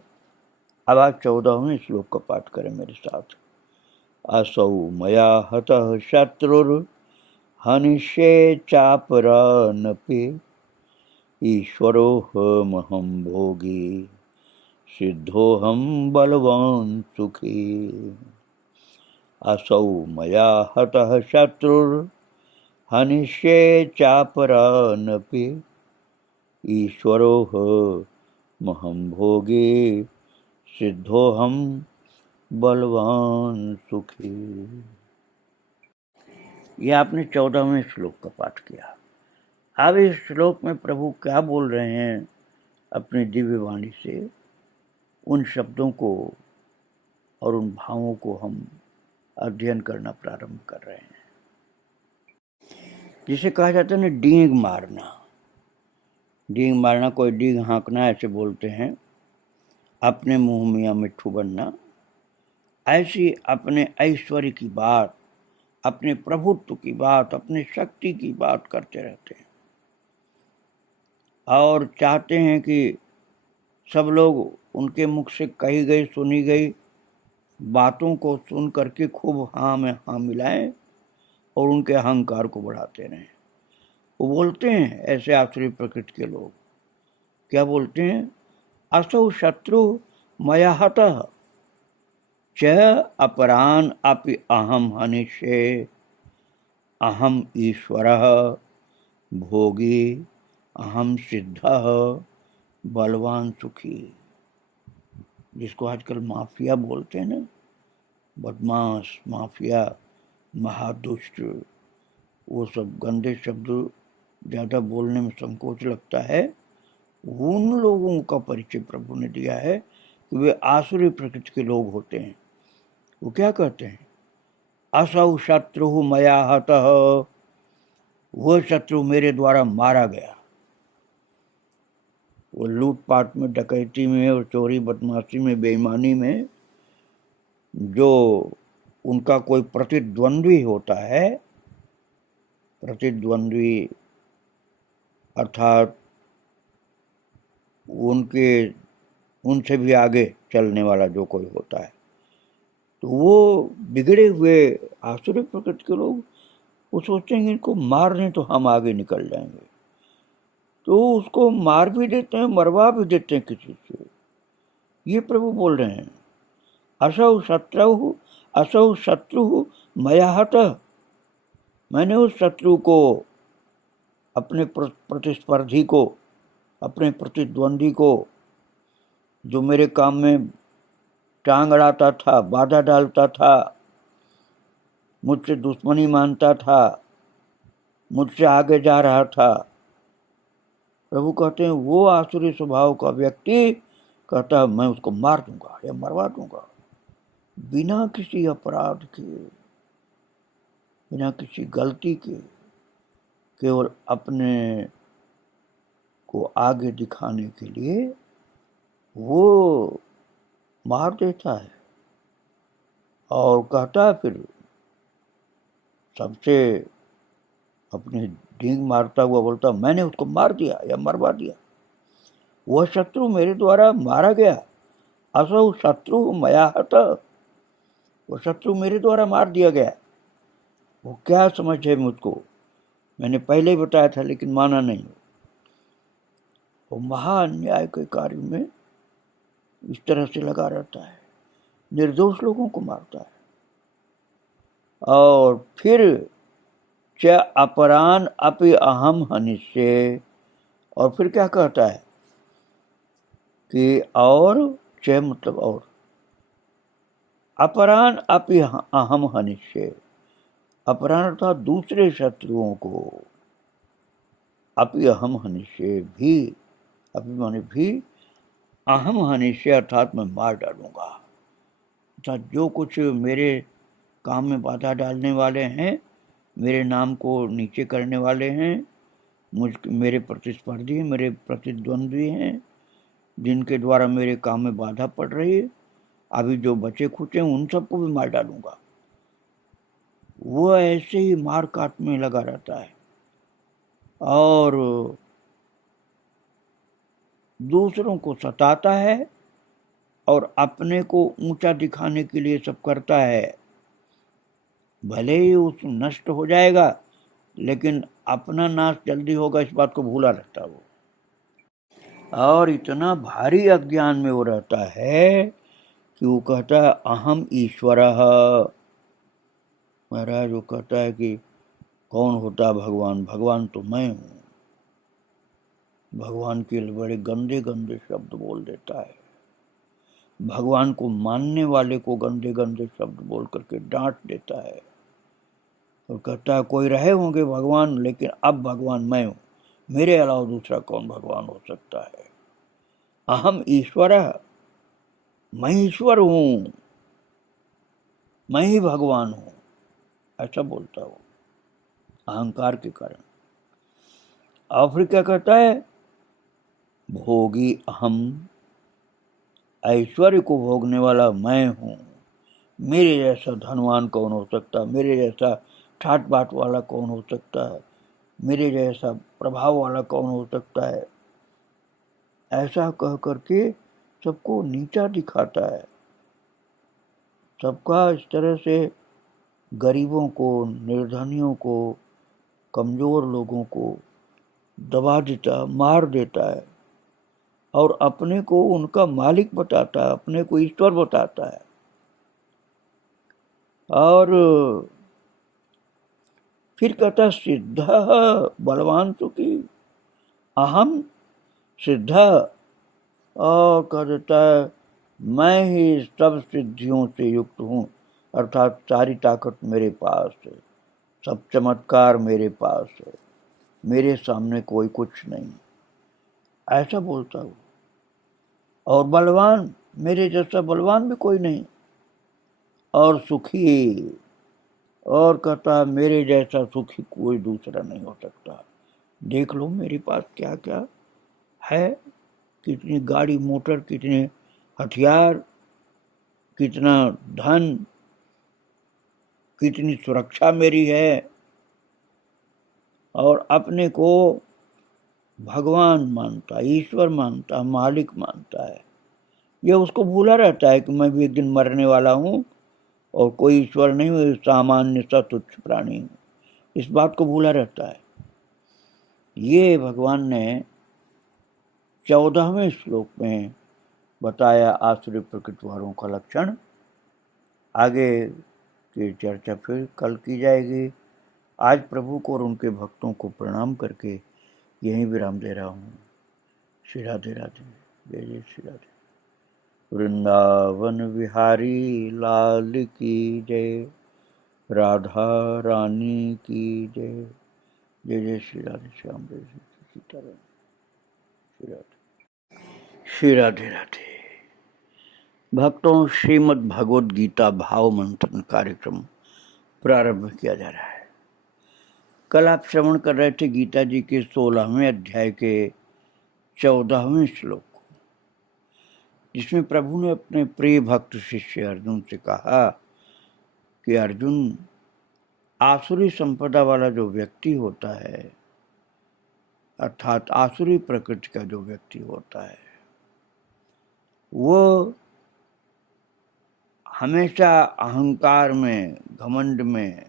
अब आप 14वें श्लोक का पाठ करें मेरे साथ। असौ मया हतः शत्रुर् हनिष्ये चापरानपि, ईश्वरोऽहमहं भोगी सिद्धोऽहं बलवान् सुखी। असौ मया हतः शत्रुर् हनिष्ये चापरानपि, ईश्वरोऽहमहं भोगी सिद्धोऽहं बलवान सुखी। ये आपने 14वें श्लोक का पाठ किया। अब इस श्लोक में प्रभु क्या बोल रहे हैं अपनी दिव्य वाणी से, उन शब्दों को और उन भावों को हम अध्ययन करना प्रारंभ कर रहे हैं। जिसे कहा जाता है ना डींग मारना, डींग मारना, कोई डींग हाँकना ऐसे बोलते हैं, अपने मुंह मियाँ मिट्ठू बनना, ऐसी अपने ऐश्वर्य की बात, अपने प्रभुत्व की बात, अपने शक्ति की बात करते रहते हैं और चाहते हैं कि सब लोग उनके मुख से कही गई, सुनी गई बातों को सुन करके खूब हाँ में हाँ मिलाएं और उनके अहंकार को बढ़ाते रहें। वो बोलते हैं ऐसे आसुरी प्रकृति के लोग, क्या बोलते हैं, असौ शत्रु मया हतः च अपरान अपि अहम हनिष्ये, अहम ईश्वरः भोगी अहम सिद्धः बलवान सुखी। जिसको आजकल माफिया बोलते हैं ना, बदमाश, माफिया, महादुष्ट, वो सब गंदे शब्द ज़्यादा बोलने में संकोच लगता है। उन लोगों का परिचय प्रभु ने दिया है कि वे आसुरी प्रकृति के लोग होते हैं। वो क्या कहते हैं, असौ शत्रु मया हतः, वह शत्रु मेरे द्वारा मारा गया। वो लूटपाट में, डकैती में और चोरी बदमाशी में, बेईमानी में जो उनका कोई प्रतिद्वंद्वी होता है, प्रतिद्वंद्वी अर्थात उनके उनसे भी आगे चलने वाला जो कोई होता है, तो वो बिगड़े हुए आसुरी प्रकृति के लोग वो सोचते हैं कि इनको मार दें तो हम आगे निकल जाएंगे, तो उसको मार भी देते हैं, मरवा भी देते हैं किसी से। ये प्रभु बोल रहे हैं, असौ शत्रु मया हतः, मैंने उस शत्रु को, अपने प्रतिस्पर्धी को, अपने प्रतिद्वंदी को, जो मेरे काम में टांग अड़ाता था, बाधा डालता था, मुझसे दुश्मनी मानता था, मुझसे आगे जा रहा था, प्रभु कहते हैं वो आसुरी स्वभाव का व्यक्ति कहता है मैं उसको मार दूंगा या मरवा दूंगा, बिना किसी अपराध के, बिना किसी गलती के, केवल अपने को आगे दिखाने के लिए वो मार देता है। और कहता है फिर सबसे अपनी डींग मारता हुआ बोलता मैंने उसको मार दिया या मरवा दिया, वह शत्रु मेरे द्वारा मारा गया, असौ शत्रु मया हतः, वो शत्रु मेरे द्वारा मार दिया गया। वो क्या समझे मुझको, मैंने पहले ही बताया था लेकिन माना नहीं। वो महा अन्याय के कार्य में इस तरह से लगा रहता है, निर्दोष लोगों को मारता है। और फिर च अपरान अपि अहम हनिष्ये, और फिर क्या कहता है कि और च मतलब और, अपरान अपि अहम हनिष्ये, अपरान अर्थात दूसरे शत्रुओं को, अपि अहम हनिष्ये भी, अपि माने भी, अहम हनिष्ये अर्थात मैं मार डालूंगा, अर्थात जो कुछ मेरे काम में बाधा डालने वाले हैं, मेरे नाम को नीचे करने वाले हैं, मेरे प्रतिस्पर्धी, मेरे प्रतिद्वंद्वी हैं, जिनके द्वारा मेरे काम में बाधा पड़ रही है, अभी जो बचे खुचे हैं उन सबको भी मार डालूंगा। वो ऐसे ही मार काट में लगा रहता है और दूसरों को सताता है और अपने को ऊंचा दिखाने के लिए सब करता है। भले ही उस नष्ट हो जाएगा लेकिन अपना नाश जल्दी होगा इस बात को भूला रहता वो, और इतना भारी अज्ञान में वो रहता है कि वो कहता है अहम ईश्वरः। महाराज वो कहता है कि कौन होता है भगवान, भगवान तो मैं हूँ। भगवान के लिए बड़े गंदे गंदे शब्द बोल देता है, भगवान को मानने वाले को गंदे गंदे शब्द बोल करके डांट देता है और कहता है कोई रहे होंगे भगवान लेकिन अब भगवान मैं हूँ, मेरे अलावा दूसरा कौन भगवान हो सकता है। अहम ईश्वरः, मैं ईश्वर हूँ, मैं ही भगवान हूँ, ऐसा बोलता वो अहंकार के कारण। और फिर क्या कहता है, भोगी अहम, ऐश्वर्य को भोगने वाला मैं हूँ, मेरे जैसा धनवान कौन हो सकता है, मेरे जैसा ठाट बाट वाला कौन हो सकता है, मेरे जैसा प्रभाव वाला कौन हो सकता है। ऐसा कह करके सबको नीचा दिखाता है, सबका इस तरह से गरीबों को, निर्धनियों को, कमजोर लोगों को दबा देता, मार देता है और अपने को उनका मालिक बताता है, अपने को ईश्वर बताता है। और फिर कहता सिद्ध बलवान सुखी, अहम सिद्ध, और कह देता है मैं ही सब सिद्धियों से युक्त हूँ, अर्थात सारी ताकत मेरे पास है, सब चमत्कार मेरे पास है, मेरे सामने कोई कुछ नहीं, ऐसा बोलता हूँ। और बलवान, मेरे जैसा बलवान भी कोई नहीं, और सुखी, और कहता है मेरे जैसा सुखी कोई दूसरा नहीं हो सकता। देख लो मेरे पास क्या क्या है, कितनी गाड़ी मोटर, कितने हथियार, कितना धन, कितनी सुरक्षा मेरी है, और अपने को भगवान मानता है, ईश्वर मानता है, मालिक मानता है। ये उसको भूला रहता है कि मैं भी एक दिन मरने वाला हूँ और कोई ईश्वर नहीं हूँ, सामान्य सा तुच्छ प्राणी हूँ। इस बात को भूला रहता है। ये भगवान ने 14वें श्लोक में बताया आसुरी प्रकृति वालों का लक्षण। आगे की चर्चा फिर कल की जाएगी। आज प्रभु को और उनके भक्तों को प्रणाम करके यहीं विराम दे रहा हूँ। श्री राधे राधे, जय जय श्री राधे। वृंदावन बिहारी लाल की जय, राधा रानी की जय। जय जय श्री राधे श्याम, जय सीताराम। श्री राधे, श्री राधे राधे। भक्तों, श्रीमद् भगवद गीता भाव मंथन कार्यक्रम प्रारंभ किया जा रहा है। कल आप श्रवण कर रहे थे गीता जी के 16वें अध्याय के 14वें श्लोक, जिसमें प्रभु ने अपने प्रिय भक्त शिष्य अर्जुन से कहा कि अर्जुन, आसुरी संपदा वाला जो व्यक्ति होता है, अर्थात आसुरी प्रकृति का जो व्यक्ति होता है, वो हमेशा अहंकार में, घमंड में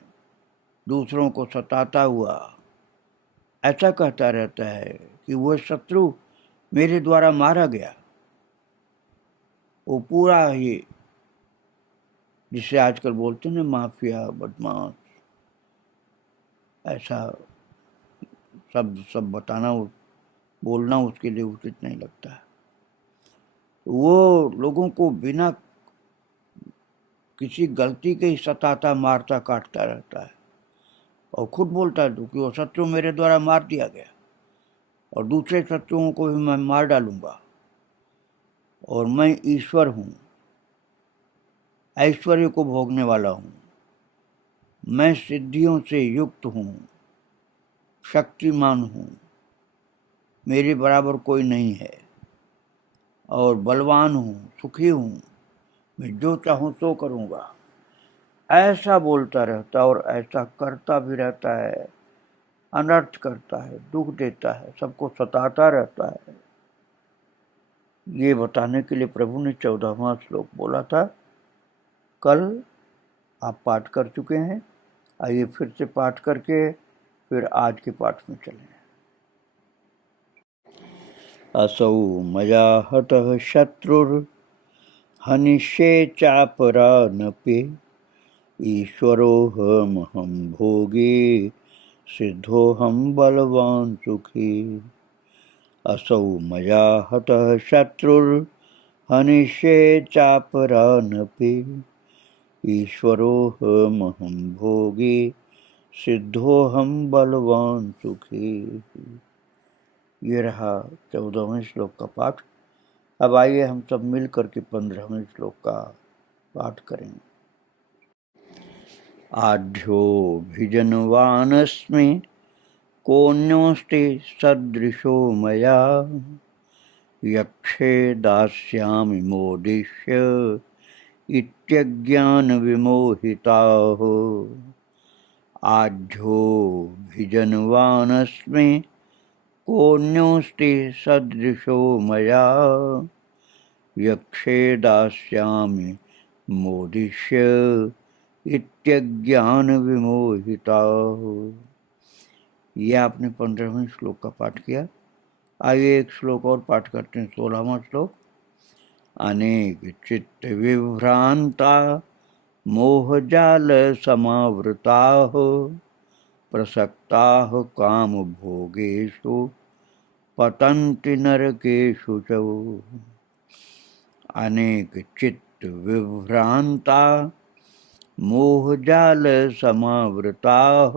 दूसरों को सताता हुआ ऐसा कहता रहता है कि वह शत्रु मेरे द्वारा मारा गया। वो पूरा ही, जिसे आजकल बोलते हैं माफिया, बदमाश, ऐसा सब बताना, बोलना उसके लिए उचित नहीं लगता। वो लोगों को बिना किसी गलती के ही सताता, मारता, काटता रहता है और खुद बोलता है कि वो शत्रु मेरे द्वारा मार दिया गया और दूसरे शत्रुओं को भी मैं मार डालूंगा और मैं ईश्वर हूँ, ऐश्वर्य को भोगने वाला हूँ, मैं सिद्धियों से युक्त हूँ, शक्तिमान हूँ, मेरे बराबर कोई नहीं है और बलवान हूँ, सुखी हूँ, मैं जो चाहूँ सो करूँगा, ऐसा बोलता रहता और ऐसा करता भी रहता है। अनर्थ करता है, दुख देता है, सबको सताता रहता है। ये बताने के लिए प्रभु ने 14वां श्लोक बोला था। कल आप पाठ कर चुके हैं। आइए फिर से पाठ करके फिर आज के पाठ में चलें। असौ मया हतः शत्रुर् हनिष्ये चापरानपि, ईश्वरोऽहमहं भोगी सिद्धोऽहं बलवान् सुखी। असौ मया हतः शत्रुर् हनिष्ये चापरानपि, ईश्वरोऽहमहं भोगी सिद्धोऽहं बलवान् सुखी। ये रहा 14वें श्लोक का पाठ। अब आइए हम सब मिल करके 15वें श्लोक का पाठ करें। आढ्योऽभिजनवानस्मि कोऽन्योऽस्ति सदृशो मया, यक्षे दास्यामि मोदिष्य इत्यज्ञानविमोहिताः। आढ्योऽभिजनवानस्मि कोऽन्योऽस्ति सदृशो मया, यक्षे दास्यामि मोदिष्य इत्यज्ञानविमोहिताः। ये आपने 15वें श्लोक का पाठ किया। आइए एक श्लोक और पाठ करते हैं, 16वां श्लोक। अनेक चित्त विभ्रांता मोहजाल समावृताः, प्रसक्ताः काम भोगेषु पतन्ति नरकेषु च। अनेक चित्त विभ्रांता मोहजाल समावृताः,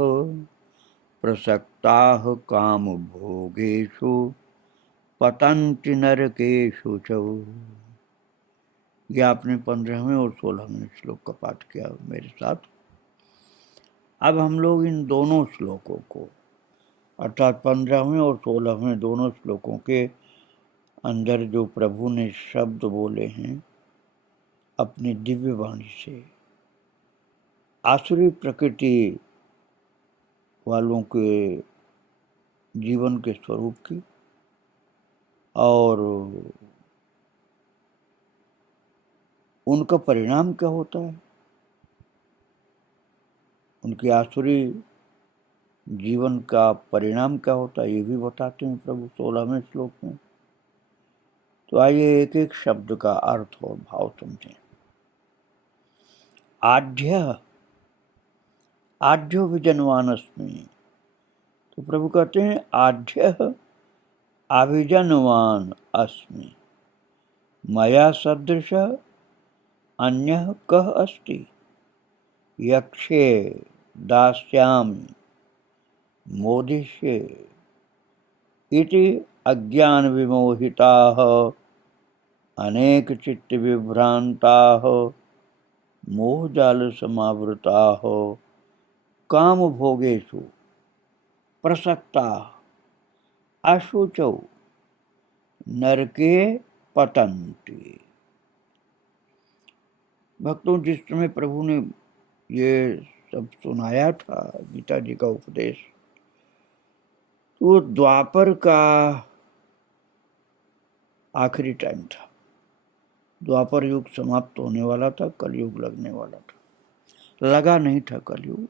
प्रसक्ताः काम भोगेषु पतन्ति नरकेषु च। यह आपने 15वें और 16वें श्लोक का पाठ किया मेरे साथ। अब हम लोग इन दोनों श्लोकों को, अर्थात 15वें और 16वें दोनों श्लोकों के अंदर जो प्रभु ने शब्द बोले हैं अपनी दिव्य वाणी से, आसुरी प्रकृति वालों के जीवन के स्वरूप की और उनका परिणाम क्या होता है, उनकी आसुरी जीवन का परिणाम क्या होता है, ये भी बताते हैं प्रभु 16वें श्लोक में। तो आइए एक एक शब्द का अर्थ और भाव समझें। आढ्य, आढ्यो विजनवानस्मि। तो प्रभु कहते हैं आढ्य अभिजनवान अस्मि, मया सदृश अन्यः कः अस्ति, यक्षे दास्यामि मोदिष्ये इति अज्ञान विमोहिताः अनेक चित्त विभ्रांताः मोहजाल समावृताः काम भोगेषु प्रसक्ताः अशुचौ नरके पतन्ति। भक्तों, जिस समय प्रभु ने ये सब सुनाया था गीता जी का उपदेश, वो द्वापर का आखिरी टाइम था। द्वापर युग समाप्त होने वाला था, कलयुग लगने वाला था। लगा नहीं था कलयुग,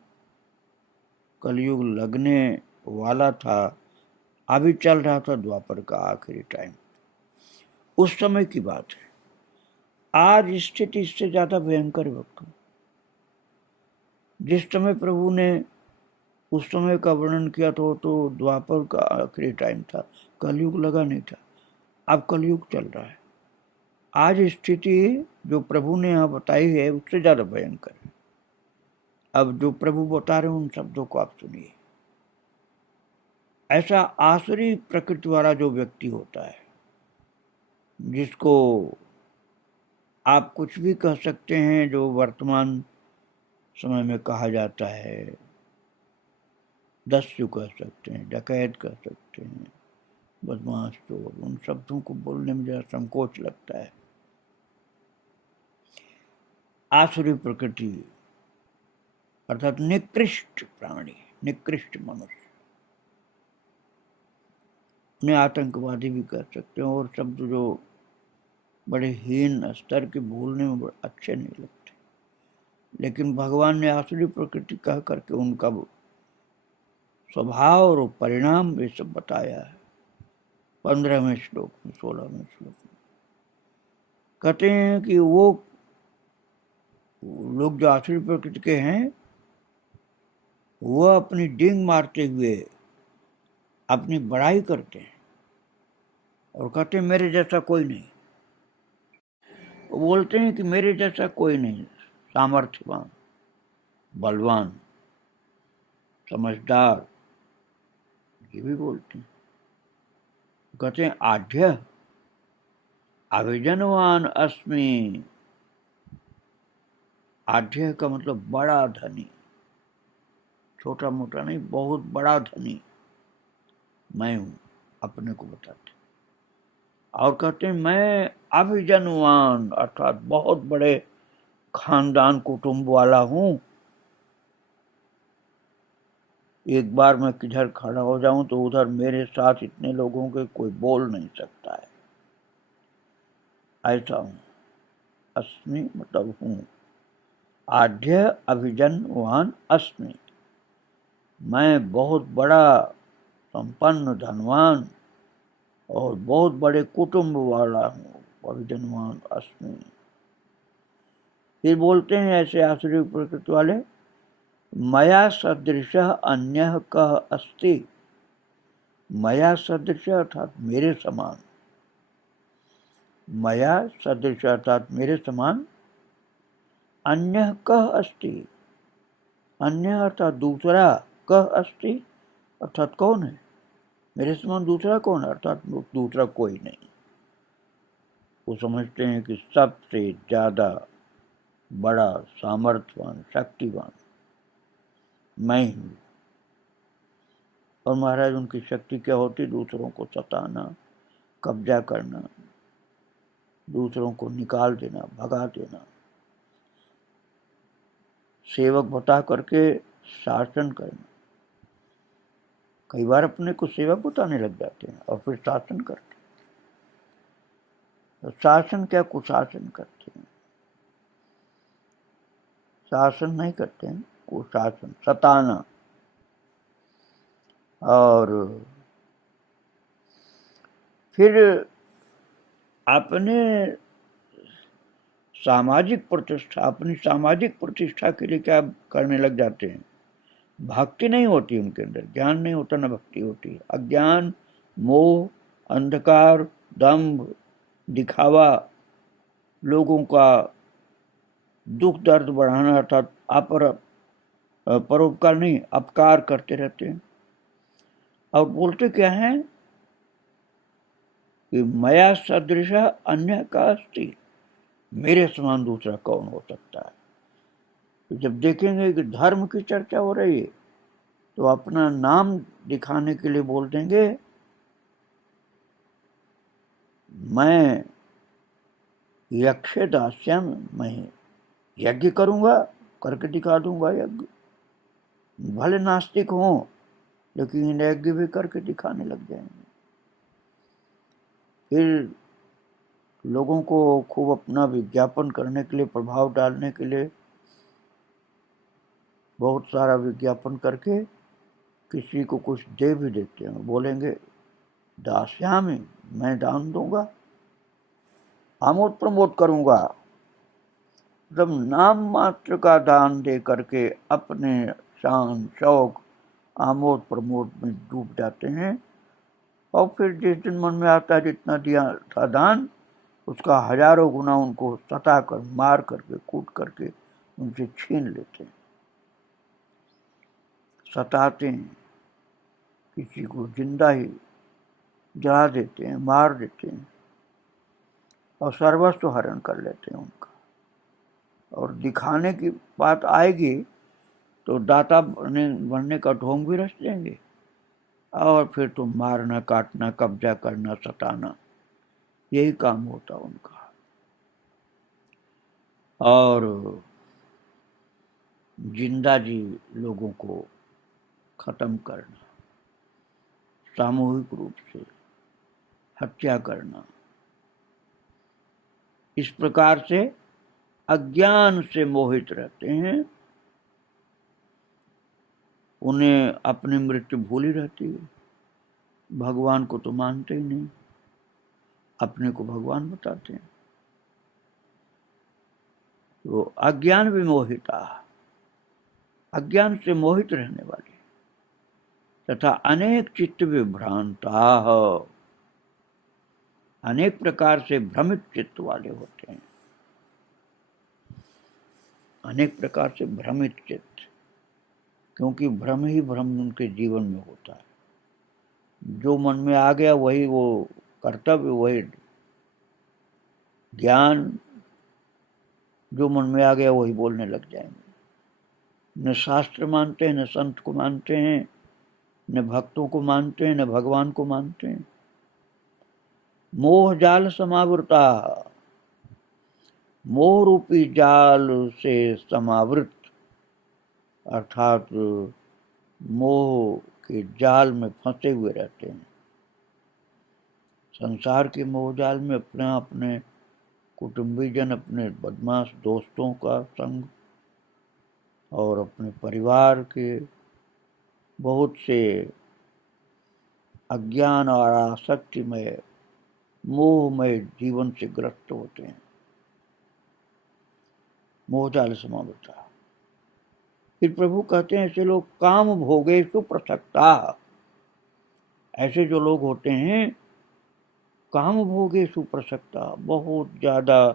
कलयुग लगने वाला था, अभी चल रहा था द्वापर का आखिरी टाइम। उस समय की बात है। आज स्थिति इससे ज्यादा भयंकर वक्त। जिस समय प्रभु ने उस समय का वर्णन किया तो द्वापर का आखिरी टाइम था, कलयुग लगा नहीं था। अब कलयुग चल रहा है। आज स्थिति जो प्रभु ने यहाँ बताई है उससे ज्यादा भयंकर है। अब जो प्रभु बता रहे हैं उन शब्दों को आप सुनिए। ऐसा आसुरी प्रकृति वाला जो व्यक्ति होता है, जिसको आप कुछ भी कह सकते हैं, जो वर्तमान समय में कहा जाता है, दस्यु कह सकते हैं, डकैत कह सकते हैं, बदमाश, चोर, उन शब्दों को बोलने में जरा संकोच लगता है। आसुरी प्रकृति अर्थात निकृष्ट प्राणी, निकृष्ट मनुष्य, उन्हें आतंकवादी भी कह सकते हैं। और शब्द जो बड़े हीन स्तर के बोलने में बड़े अच्छे नहीं लगते, लेकिन भगवान ने आसुरी प्रकृति कह करके उनका स्वभाव और परिणाम ये सब बताया है 15वें श्लोक में, 16वें श्लोक में। कहते हैं कि वो लोग जो आसुरी प्रकृति के हैं, वो अपनी डींग मारते हुए अपनी बड़ाई करते हैं और कहते हैं मेरे जैसा कोई नहीं। वो बोलते हैं कि मेरे जैसा कोई नहीं, सामर्थ्यवान, बलवान, समझदार, ये भी बोलते हैं। कहते हैं आढ्य अभिजनवान अस्मि। आढ्य का मतलब बड़ा धनी, छोटा मोटा नहीं, बहुत बड़ा धनी मैं हूं, अपने को बताते। और कहते हैं मैं अभिजनवान अर्थात बहुत बड़े खानदान कुटुंब वाला हूं। एक बार मैं किधर खड़ा हो जाऊं तो उधर मेरे साथ इतने लोगों के कोई बोल नहीं सकता है, ऐसा हूं। अस्मि मतलब हूं। आढ्य अभिजनवान अस्मि, मैं बहुत बड़ा संपन्न, धनवान और बहुत बड़े कुटुंब वाला हूँ, अभिजनवान अस्मि। फिर बोलते हैं ऐसे आसुरी प्रकृति वाले, मया सदृश अन्यः कः अस्ति। मया सदृश अर्थात मेरे समान, मया सदृश अर्थात मेरे समान, अन्यः कः अस्ति, अन्य अर्थात दूसरा, कः अस्ति अर्थात कौन है, मेरे समान दूसरा कौन है, अर्थात दूसरा कोई नहीं। वो समझते हैं कि सबसे ज्यादा बड़ा, सामर्थ्यवान, शक्तिवान मैं हूं। और महाराज उनकी शक्ति क्या होती? दूसरों को सताना, कब्जा करना, दूसरों को निकाल देना, भगा देना, सेवक बता करके शासन करना। कई बार अपने को सेवक बताने लग जाते हैं और फिर शासन करते हैं। शासन क्या कुशासन करते हैं, शासन नहीं करते हैं, कुशासन, सताना। और फिर अपने सामाजिक प्रतिष्ठा, अपनी सामाजिक प्रतिष्ठा के लिए क्या करने लग जाते हैं। भक्ति नहीं होती उनके अंदर, ज्ञान नहीं होता, ना भक्ति होती। अज्ञान, मोह, अंधकार, दंभ, दिखावा, लोगों का दुख दर्द बढ़ाना, अर्थात परोपकार नहीं, अपकार करते रहते हैं। और बोलते क्या है कि मया सदृश अन्य का अस्ति, मेरे समान दूसरा कौन हो सकता है। तो जब देखेंगे कि धर्म की चर्चा हो रही है तो अपना नाम दिखाने के लिए बोल देंगे मैं यक्षे दास्यम, मैं यज्ञ करूंगा, करके दिखा दूंगा यज्ञ। भले नास्तिक हों लेकिन यज्ञ भी करके दिखाने लग जाएंगे। फिर लोगों को खूब अपना विज्ञापन करने के लिए, प्रभाव डालने के लिए बहुत सारा विज्ञापन करके किसी को कुछ दे भी देते हैं। बोलेंगे दास्यामी, मैं दान दूंगा, आमोद प्रमोद करूंगा। जब नाम मात्र का दान दे करके अपने शान शौक आमोद प्रमोद में डूब जाते हैं। और फिर जिस दिन मन में आता है जितना दिया था दान, उसका हजारों गुना उनको सता कर, मार करके, कूट करके उनसे छीन लेते हैं, सताते हैं, किसी को जिंदा ही जला देते हैं, मार देते हैं और सर्वस्व हरण कर लेते हैं उनका। और दिखाने की बात आएगी तो दाता बनने का ढोंग भी रच देंगे और फिर तो मारना, काटना, कब्जा करना, सताना, यही काम होता उनका। और जिंदा जी लोगों को खत्म करना, सामूहिक रूप से हत्या करना, इस प्रकार से अज्ञान से मोहित रहते हैं। उन्हें अपनी मृत्यु भूली रहती है, भगवान को तो मानते ही नहीं, अपने को भगवान बताते हैं। तो अज्ञान विमोहिता, अज्ञान से मोहित रहने वाले, तथा अनेक चित्त विभ्रांता, अनेक प्रकार से भ्रमित चित्त वाले होते हैं। अनेक प्रकार से भ्रमित चित्त, क्योंकि भ्रम ही भ्रम उनके जीवन में होता है। जो मन में आ गया वही वो कर्तव्य, वही ज्ञान, जो मन में आ गया वही बोलने लग जाएंगे। न शास्त्र मानते हैं, न संत को मानते हैं, न भक्तों को मानते हैं, न भगवान को मानते हैं। मोह जाल समावृता, मोह रूपी जाल से समावृत, अर्थात मोह के जाल में फंसे हुए रहते हैं। संसार के मोह जाल में अपने कुटुंबीजन, अपने बदमाश दोस्तों का संग और अपने परिवार के बहुत से अज्ञान और आसक्तिमय मोहमय जीवन से ग्रस्त होते हैं। मोहजाल समावृता। फिर प्रभु कहते हैं ऐसे लोग काम भोगेषु प्रसक्ता, ऐसे जो लोग होते हैं काम भोगेषु प्रसक्ता, बहुत ज्यादा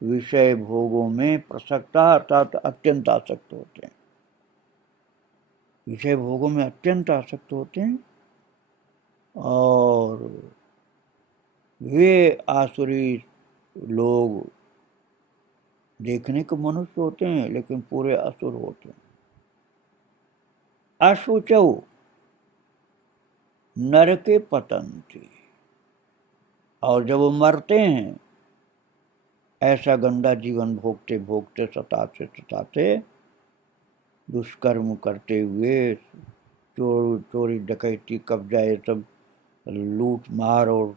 विषय भोगों में प्रसक्ता, अर्थात अत्यंत आसक्त होते हैं, विषय भोगों में अत्यंत आसक्त होते हैं। और वे आसुरी लोग देखने को मनुष्य होते हैं लेकिन पूरे असुर होते हैं। अशुचौ नरके पतंति, और जब वो मरते हैं ऐसा गंदा जीवन भोगते भोगते, सताते सताते, दुष्कर्म करते हुए, चोरी डकैती कब्जा, ये सब लूट मार और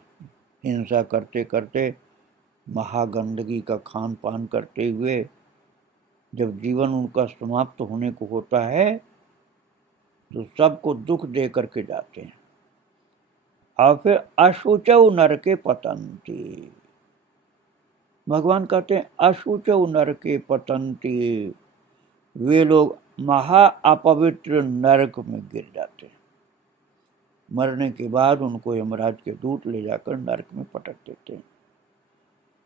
हिंसा करते करते महागंदगी का खान पान करते हुए जब जीवन उनका समाप्त होने को होता है तो सबको दुख दे करके जाते हैं। और फिर अशुचौ नरके पतंती, भगवान कहते हैं अशुचौ नरके पतंती, वे लोग महा अपवित्र नरक में गिर जाते हैं। मरने के बाद उनको यमराज के दूत ले जाकर नरक में पटक देते हैं।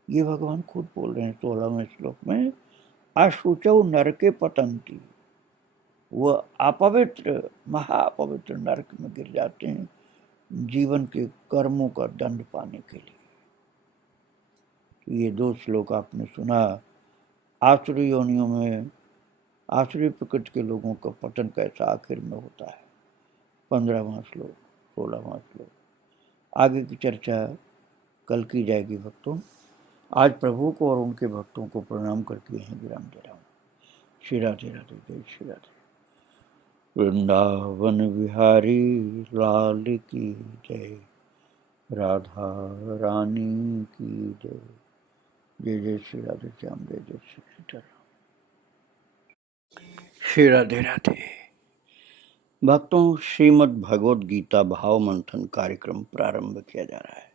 ये भगवान खुद बोल रहे हैं 16वें श्लोक में, अशुचौ नरके पतंती, वह अपवित्र महा अपवित्र नरक में गिर जाते हैं जीवन के कर्मों का दंड पाने के लिए। ये 2 श्लोक आपने सुना। आसुरी योनियों में आसुरी प्रकृति के लोगों का पतन कैसा आखिर में होता है। 15वां श्लोक 16वां श्लोक, आगे की चर्चा कल की जाएगी भक्तों। आज प्रभु को और उनके भक्तों को प्रणाम करके यहीं विराम दे रहा हूँ। श्री राधे राधे, जय श्री राधे। वृंदावन बिहारी लाल की जय, राधा रानी की जय। जय जय श्री राधे श्याम, जय जय श्री सीताराम। श्री राधे राधे। भक्तों, श्रीमद् भगवद गीता भाव मंथन कार्यक्रम प्रारंभ किया जा रहा है।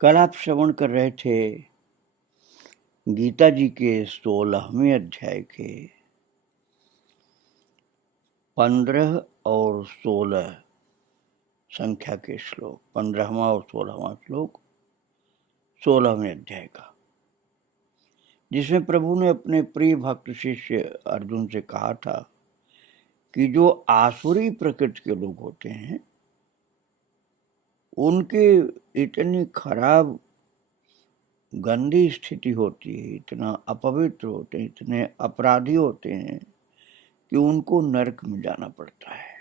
कल आप श्रवण कर रहे थे गीता जी के 16वें अध्याय के 15 और 16 संख्या के श्लोक, 15वां और 16वां श्लोक 16वें अध्याय का, जिसमें प्रभु ने अपने प्रिय भक्त शिष्य अर्जुन से कहा था कि जो आसुरी प्रकृति के लोग होते हैं उनके इतनी खराब गंदी स्थिति होती है, इतना अपवित्र होते हैं, इतने अपराधी होते हैं कि उनको नरक में जाना पड़ता है।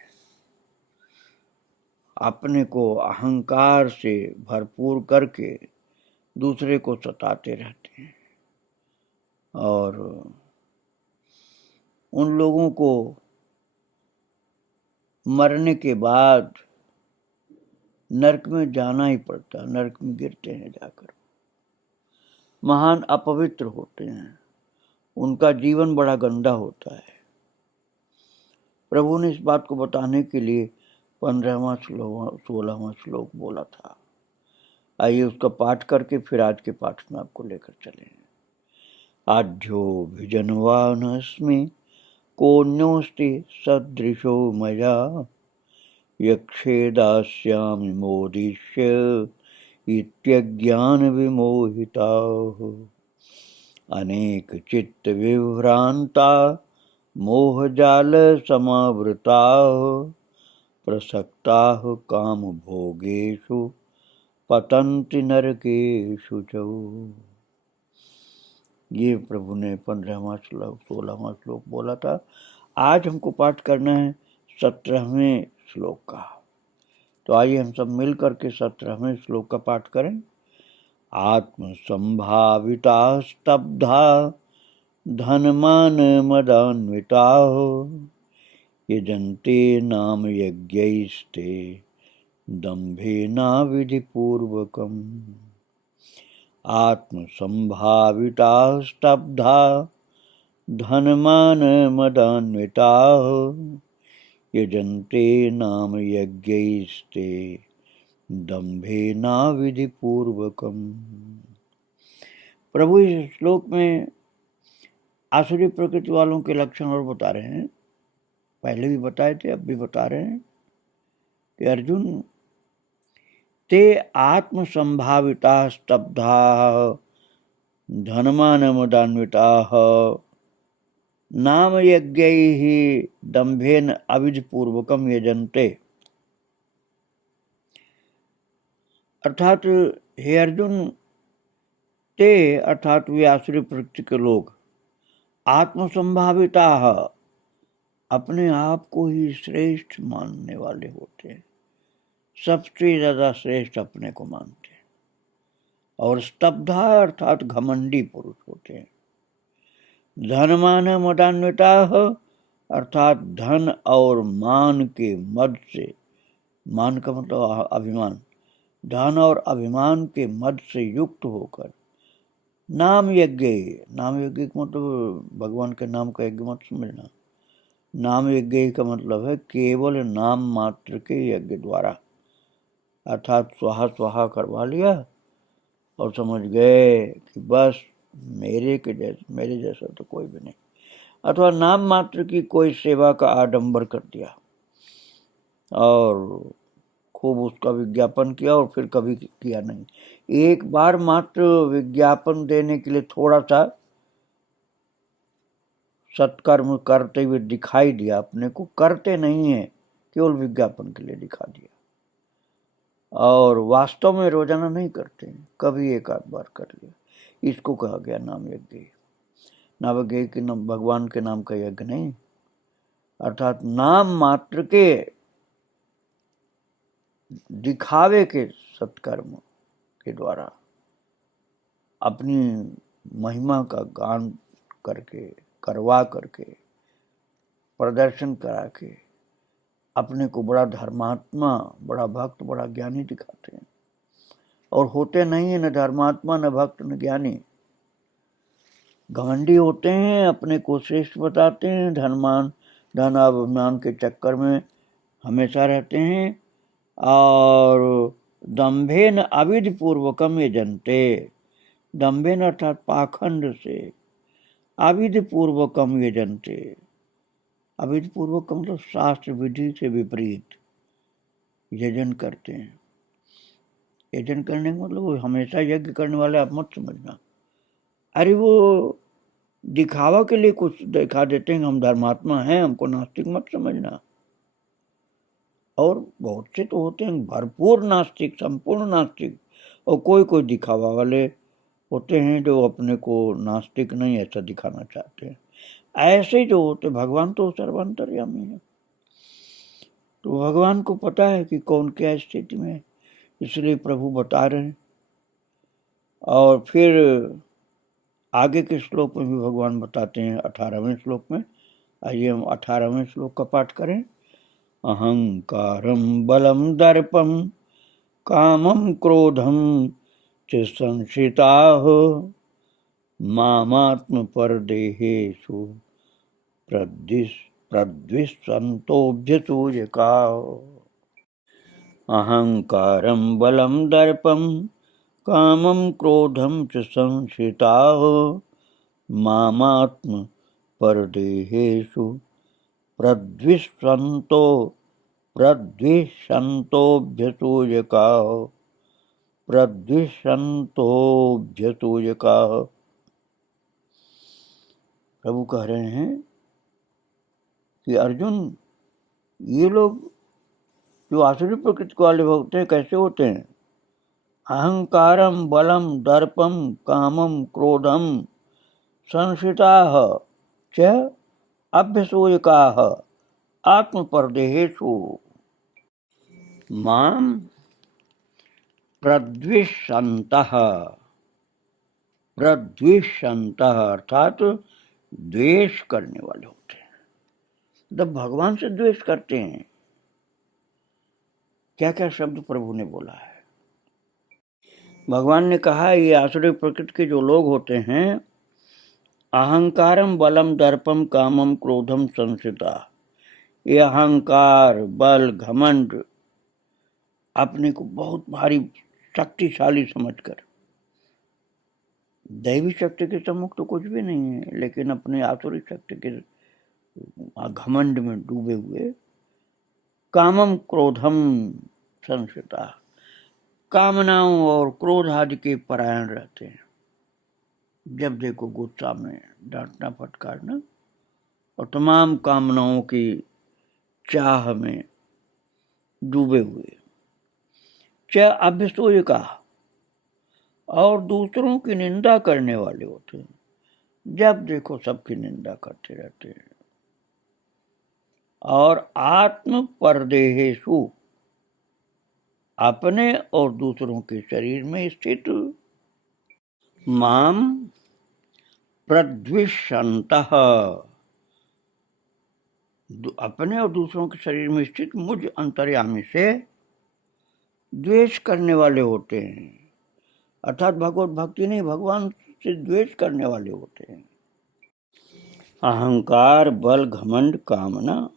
अपने को अहंकार से भरपूर करके दूसरे को सताते रहते हैं और उन लोगों को मरने के बाद नरक में जाना ही पड़ता है, नरक में गिरते हैं जाकर। महान अपवित्र होते हैं, उनका जीवन बड़ा गंदा होता है। प्रभु ने इस बात को बताने के लिए 15वां 16वां श्लोक बोला था। आइए उसका पाठ करके फिर आज के पाठ में आपको लेकर चले। आढ्योऽभिजनवानस्मि कोऽन्योऽस्ति सदृशो मया, यक्षे दास्यामि मोदिष्य इत्यज्ञानविमोहिताः, अनेकचित्तविभ्रान्ताः मोहजालसमावृताः, प्रसक्ताः कामभोगेषु पतन्ति नरकेषु च। ये प्रभु ने 15वां श्लोक 16वां श्लोक बोला था। आज हमको पाठ करना है 17वें श्लोक का। तो आइए हम सब मिल करके 17वें श्लोक का पाठ करें। आत्मसंभाविता स्तब्धा धनमान मदान्विताः, यजन्ते नाम यज्ञैस्ते दम्भेनाविधिपूर्वकम्। आत्मसंभाविता स्तब्धा धनमान मदान्विताः, यजन्ते नाम यज्ञैस्ते दम्भेनाविधिपूर्वकम्। प्रभु इस श्लोक में आसुरी प्रकृति वालों के लक्षण और बता रहे हैं। पहले भी बताए थे, अब भी बता रहे हैं कि अर्जुन, ते आत्मसंभाविता स्तब्धा धनमान मदान्विताः, नाम यज्ञैः दम्भेन अविधिपूर्वकम यजन्ते। अर्थात हे अर्जुन, ते अर्थात वे आसुरी प्रकृति के लोग, आत्मसंभाविता अपने आप को ही श्रेष्ठ मानने वाले होते हैं, सबसे ज्यादा श्रेष्ठ अपने को मानते हैं। और स्तब्धा अर्थात घमंडी पुरुष होते हैं। धनमान मदान्विता अर्थात धन और मान के मद से, मान का मतलब अभिमान, धन और अभिमान के मद से युक्त होकर नाम यज्ञ, नाम यज्ञ का मतलब भगवान के नाम का यज्ञ मत समझना। नाम यज्ञ का मतलब है केवल नाम मात्र के यज्ञ द्वारा, अर्थात स्वाहा स्वाहा करवा लिया और समझ गए कि बस मेरे जैसा तो कोई भी नहीं, अथवा नाम मात्र की कोई सेवा का आडंबर कर दिया और खूब उसका विज्ञापन किया और फिर कभी किया नहीं। एक बार मात्र विज्ञापन देने के लिए थोड़ा सा सत्कर्म करते हुए दिखाई दिया, अपने को करते नहीं है, केवल विज्ञापन के लिए दिखा दिया और वास्तव में रोजाना नहीं करते, कभी एक आध बार कर लिया। इसको कहा गया नाम यज्ञ। नाम यज्ञ के नाम भगवान के नाम का यज्ञ नहीं, अर्थात नाम मात्र के दिखावे के सत्कर्म के द्वारा अपनी महिमा का गान करके, करवा करके, प्रदर्शन करा के अपने को बड़ा धर्मात्मा, बड़ा भक्त, बड़ा ज्ञानी दिखाते हैं और होते नहीं है, न धर्मात्मा, न भक्त, न ज्ञानी। घमंडी होते हैं, अपने को श्रेष्ठ बताते हैं, धन अभिमान के चक्कर में हमेशा रहते हैं और दंभेन अविधि पूर्वकम ये जनते, दंभेन अर्थात पाखंड से, अविधि पूर्वकम ये जनते, अविधि पूर्वकम मतलब शास्त्र विधि से विपरीत यजन करते हैं। यजन करने का मतलब हमेशा यज्ञ करने वाले आप मत समझना, अरे वो दिखावा के लिए कुछ दिखा देते हैं, हम धर्मात्मा हैं, हमको नास्तिक मत समझना। और बहुत से तो होते हैं भरपूर नास्तिक, संपूर्ण नास्तिक, और कोई कोई दिखावा वाले होते हैं जो अपने को नास्तिक नहीं ऐसा दिखाना चाहते हैं। ऐसे जो होते, भगवान तो सर्वांतर्यामी है, तो भगवान को पता है कि कौन क्या स्थिति में, इसलिए प्रभु बता रहे हैं। और फिर आगे के श्लोक में भी भगवान बताते हैं, 18वें श्लोक में। आइए हम 18वें श्लोक का पाठ करें। अहंकारं बलं दर्पं कामं क्रोधं च संश्रिताः मामात्मपरदेहेषु प्रद्विषन्तोऽभ्यसूयकाः। अहंकारं बलं दर्पं कामं क्रोधं च संश्रिताः मामात्मपरदेहेषु प्रद्विषन्तोऽभ्यसूयकाः, प्रद्विषन्तोऽभ्यसूयकाः। प्रभु कह रहे हैं कि अर्जुन, ये लोग जो आसुरी प्रकृति वाले होते हैं कैसे होते हैं? अहंकारम बलम दर्पम कामम क्रोधम संश्रिताः च अभ्यसूयकाः आत्मपरदेहेषु माम प्रद्विषन्तः, प्रद्विषन्तः अर्थात द्वेष करने वाले होते हैं। जब भगवान से द्वेष करते हैं, क्या क्या शब्द प्रभु ने बोला है। भगवान ने कहा ये आसुरी प्रकृति के जो लोग होते हैं, अहंकारम बलम दर्पम कामम क्रोधम संश्रिता, ये अहंकार, बल, घमंड, अपने को बहुत भारी शक्तिशाली समझकर, दैवी शक्ति के सम्मुख तो कुछ भी नहीं है, लेकिन अपने आसुरी शक्ति के घमंड में डूबे हुए, कामम क्रोधम संश्रिता, कामनाओं और क्रोध आदि के परायण रहते हैं। जब देखो गुस्सा में डांटना फटकारना और तमाम कामनाओं की चाह में डूबे हुए। चाहे अभ्यसूयकाः, और दूसरों की निंदा करने वाले होते हैं। जब देखो सबकी निंदा करते रहते हैं। और आत्म परदेहेषु, अपने और दूसरों के शरीर में स्थित, माम प्रद्विषन्तः, अपने और दूसरों के शरीर में स्थित मुझ अंतर्यामी से द्वेष करने वाले होते हैं। अर्थात भगवत भक्ति नहीं, भगवान सबसे द्वेष करने वाले होते हैं। अहंकार, बल, घमंड, कामना,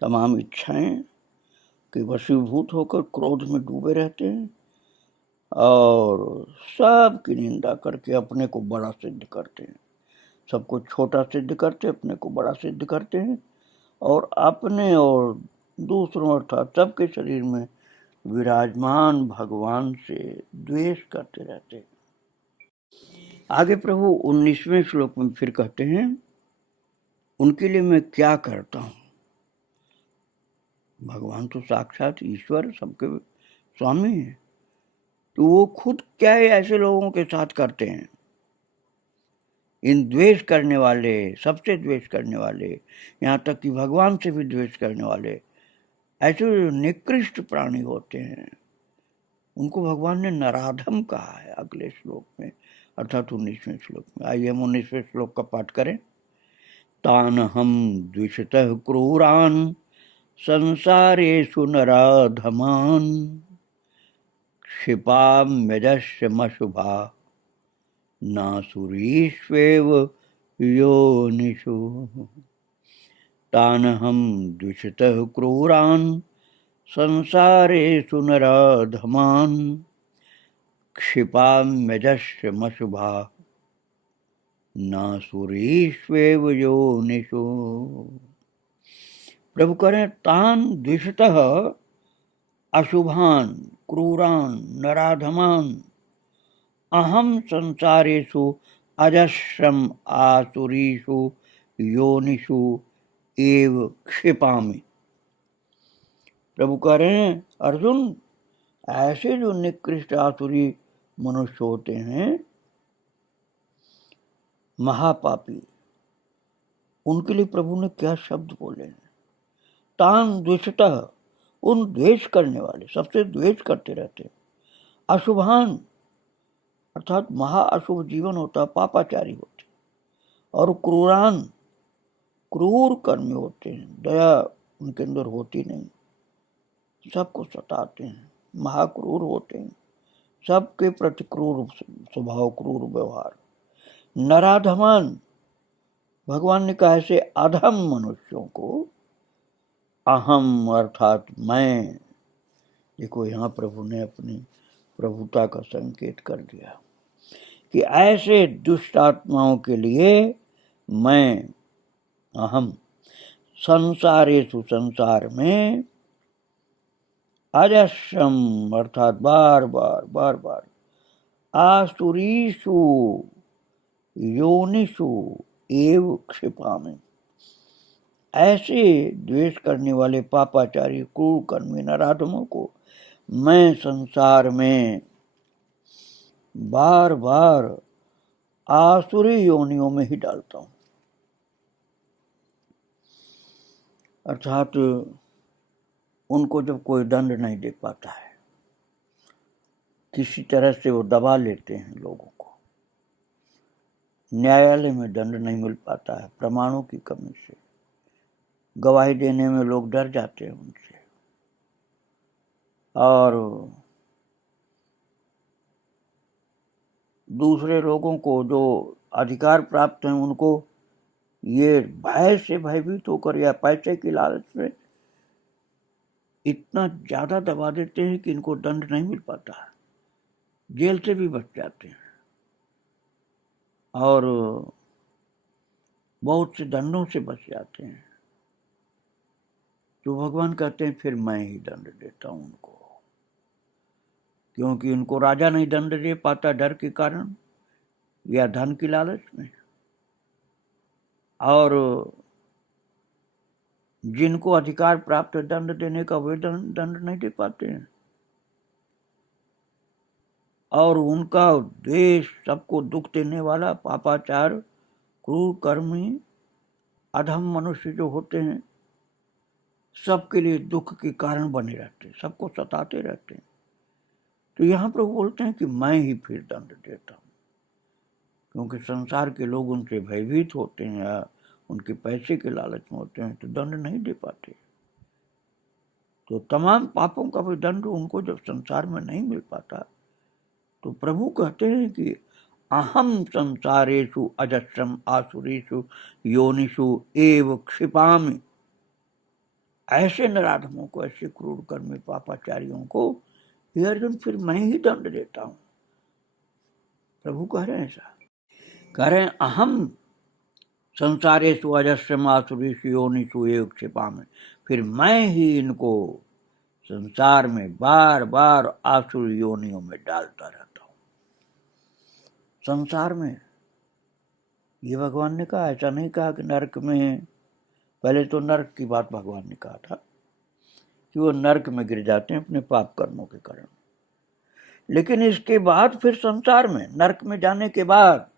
तमाम इच्छाएं के वशीभूत होकर क्रोध में डूबे रहते हैं और सबकी निंदा करके अपने को बड़ा सिद्ध करते हैं। सबको छोटा सिद्ध करते हैं, अपने को बड़ा सिद्ध करते हैं और अपने और दूसरों अर्थात सबके शरीर में विराजमान भगवान से द्वेष करते रहते हैं। आगे प्रभु 19वें श्लोक में फिर कहते हैं, उनके लिए मैं क्या करता हूं। भगवान तो साक्षात ईश्वर सबके स्वामी है, तो वो खुद क्या ऐसे लोगों के साथ करते हैं। इन द्वेष करने वाले, सबसे द्वेष करने वाले, यहाँ तक कि भगवान से भी द्वेष करने वाले ऐसे निकृष्ट प्राणी होते हैं, उनको भगवान ने नराधम कहा है अगले श्लोक में, अर्थात 19वें श्लोक में। आइए हम 19वें श्लोक का पाठ करें। तान हम द्विषतः क्रूरान संसारेषु नराधमान क्षिपाम्यजस्यमशुभा नासुरीष्वेव योनिषु। तान हम द्विषतः क्रूरान संसारेषु नराधमान क्षिपाम्यजस्यमशुभा नासुरीष्वेव योनिषु। प्रभु करें, तान द्विषतः अशुभान क्रूरान नराधमान अहम संसारेषु अजस्रम आसुरीषु योनिषु एव क्षिपामि। प्रभु कह रहे हैं, अर्जुन, ऐसे जो निकृष्ट आसुरी मनुष्य होते हैं, महापापी, उनके लिए प्रभु ने क्या शब्द बोले हैं। तान द्वेषतः, उन द्वेष करने वाले, सबसे द्वेष करते रहते हैं। अशुभान अर्थात महाअशुभ जीवन होता, पापाचारी होते, और क्रूरान, क्रूर कर्मी होते हैं, दया उनके अंदर होती नहीं, सबको सताते हैं, महाक्रूर होते हैं, सबके प्रति क्रूर स्वभाव, क्रूर व्यवहार। नराधमान, भगवान ने कहा ऐसे अधम मनुष्यों को अहम अर्थात मैं, देखो यहाँ प्रभु ने अपनी प्रभुता का संकेत कर दिया कि ऐसे दुष्ट आत्माओं के लिए मैं, अहम, संसारेषु संसार में, अजस्रम अर्थात बार बार, आसुरीषु योनिषु एव क्षिपामि, ऐसे द्वेष करने वाले पापाचारी क्रूर कर्मी नराधमों को मैं संसार में बार बार आसुरी योनियों में ही डालता हूं। अर्थात उनको जब कोई दंड नहीं दे पाता है, किसी तरह से वो दबा लेते हैं लोगों को, न्यायालय में दंड नहीं मिल पाता है, प्रमाणों की कमी से, गवाही देने में लोग डर जाते हैं उनसे, और दूसरे लोगों को जो अधिकार प्राप्त हैं उनको ये भय से भयभीत होकर या पैसे की लालच में इतना ज्यादा दबा देते हैं कि इनको दंड नहीं मिल पाता है, जेल से भी बच जाते हैं और बहुत से दंडों से बच जाते हैं। तो भगवान कहते हैं फिर मैं ही दंड देता हूं उनको, क्योंकि उनको राजा नहीं दंड दे पाता डर के कारण या धन की लालच में, और जिनको अधिकार प्राप्त है दंड देने का वे दंड नहीं दे पाते हैं, और उनका द्वेष, सबको दुख देने वाला पापाचार, क्रूर कर्मी, अधम मनुष्य जो होते हैं, सबके लिए दुख के कारण बने रहते हैं, सबको सताते रहते हैं। तो यहाँ प्रभु बोलते हैं कि मैं ही फिर दंड देता हूँ, क्योंकि संसार के लोग उनसे भयभीत होते हैं या उनके पैसे के लालच में होते हैं तो दंड नहीं दे पाते। तो तमाम पापों का भी दंड उनको जब संसार में नहीं मिल पाता, तो प्रभु कहते हैं कि अहम संसारेषु अजस्रम आसुरीषु योनिषु एव क्षिपामि। ऐसे नराधमों को, ऐसे क्रूर कर्मी पापाचारियों को हे अर्जुन फिर मैं ही दंड देता हूं। प्रभु कह रहे हैं ऐसा, कह रहे हैं अहम संसारेषु अजस्रम आसुरीषु योनिषु एव क्षिपामि, फिर मैं ही इनको संसार में बार बार आसुर योनियों में डालता रहता हूं। संसार में, ये भगवान ने कहा, ऐसा नहीं कहा कि नरक में। पहले तो नरक की बात भगवान ने कहा था कि वो नरक में गिर जाते हैं अपने पाप कर्मों के कारण, लेकिन इसके बाद फिर संसार में, नरक में जाने के बाद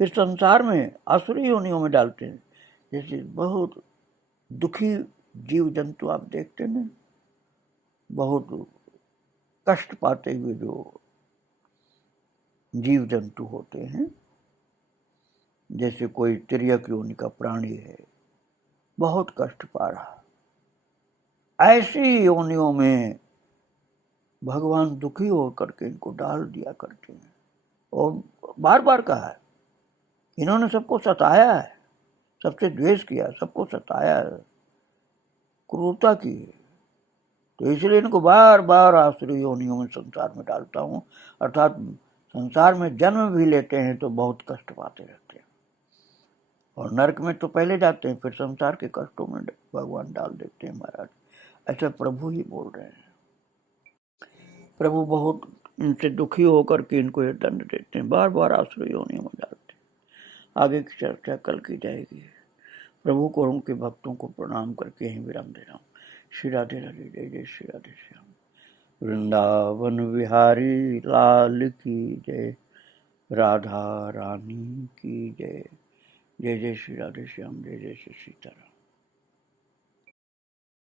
फिर संसार में आसुरी योनियों में डालते हैं। जैसे बहुत दुखी जीव जंतु आप देखते हैं, बहुत कष्ट पाते हुए जो जीव जंतु होते हैं, जैसे कोई तिर्यक योनि का प्राणी है, बहुत कष्ट पा रहा, ऐसी योनियों में भगवान दुखी होकर के इनको डाल दिया करते हैं। और बार बार कहा है, इन्होंने सबको सताया है, सबसे द्वेष किया, सबको सताया है, क्रूरता की है, तो इसलिए इनको बार बार आसुरी योनियों में संसार में डालता हूं। अर्थात संसार में जन्म भी लेते हैं तो बहुत कष्ट पाते रहते हैं, और नरक में तो पहले जाते हैं, फिर संसार के कष्टों में भगवान डाल देते हैं महाराज। ऐसा प्रभु ही बोल रहे हैं। प्रभु बहुत इनसे दुखी होकर के इनको ये दंड देते हैं, बार बार आसुरी योनियों में डालते हैं। आगे की चर्चा कल की जाएगी। प्रभु को, उनके भक्तों को प्रणाम करके यहीं विराम दे रहा हूँ। श्री राधे राधे, जय जय श्री राधे श्याम। वृंदावन विहारी लाल की जय, राधा रानी की जय। जय जय श्री राधे श्याम, जय जय श्री सीताराम।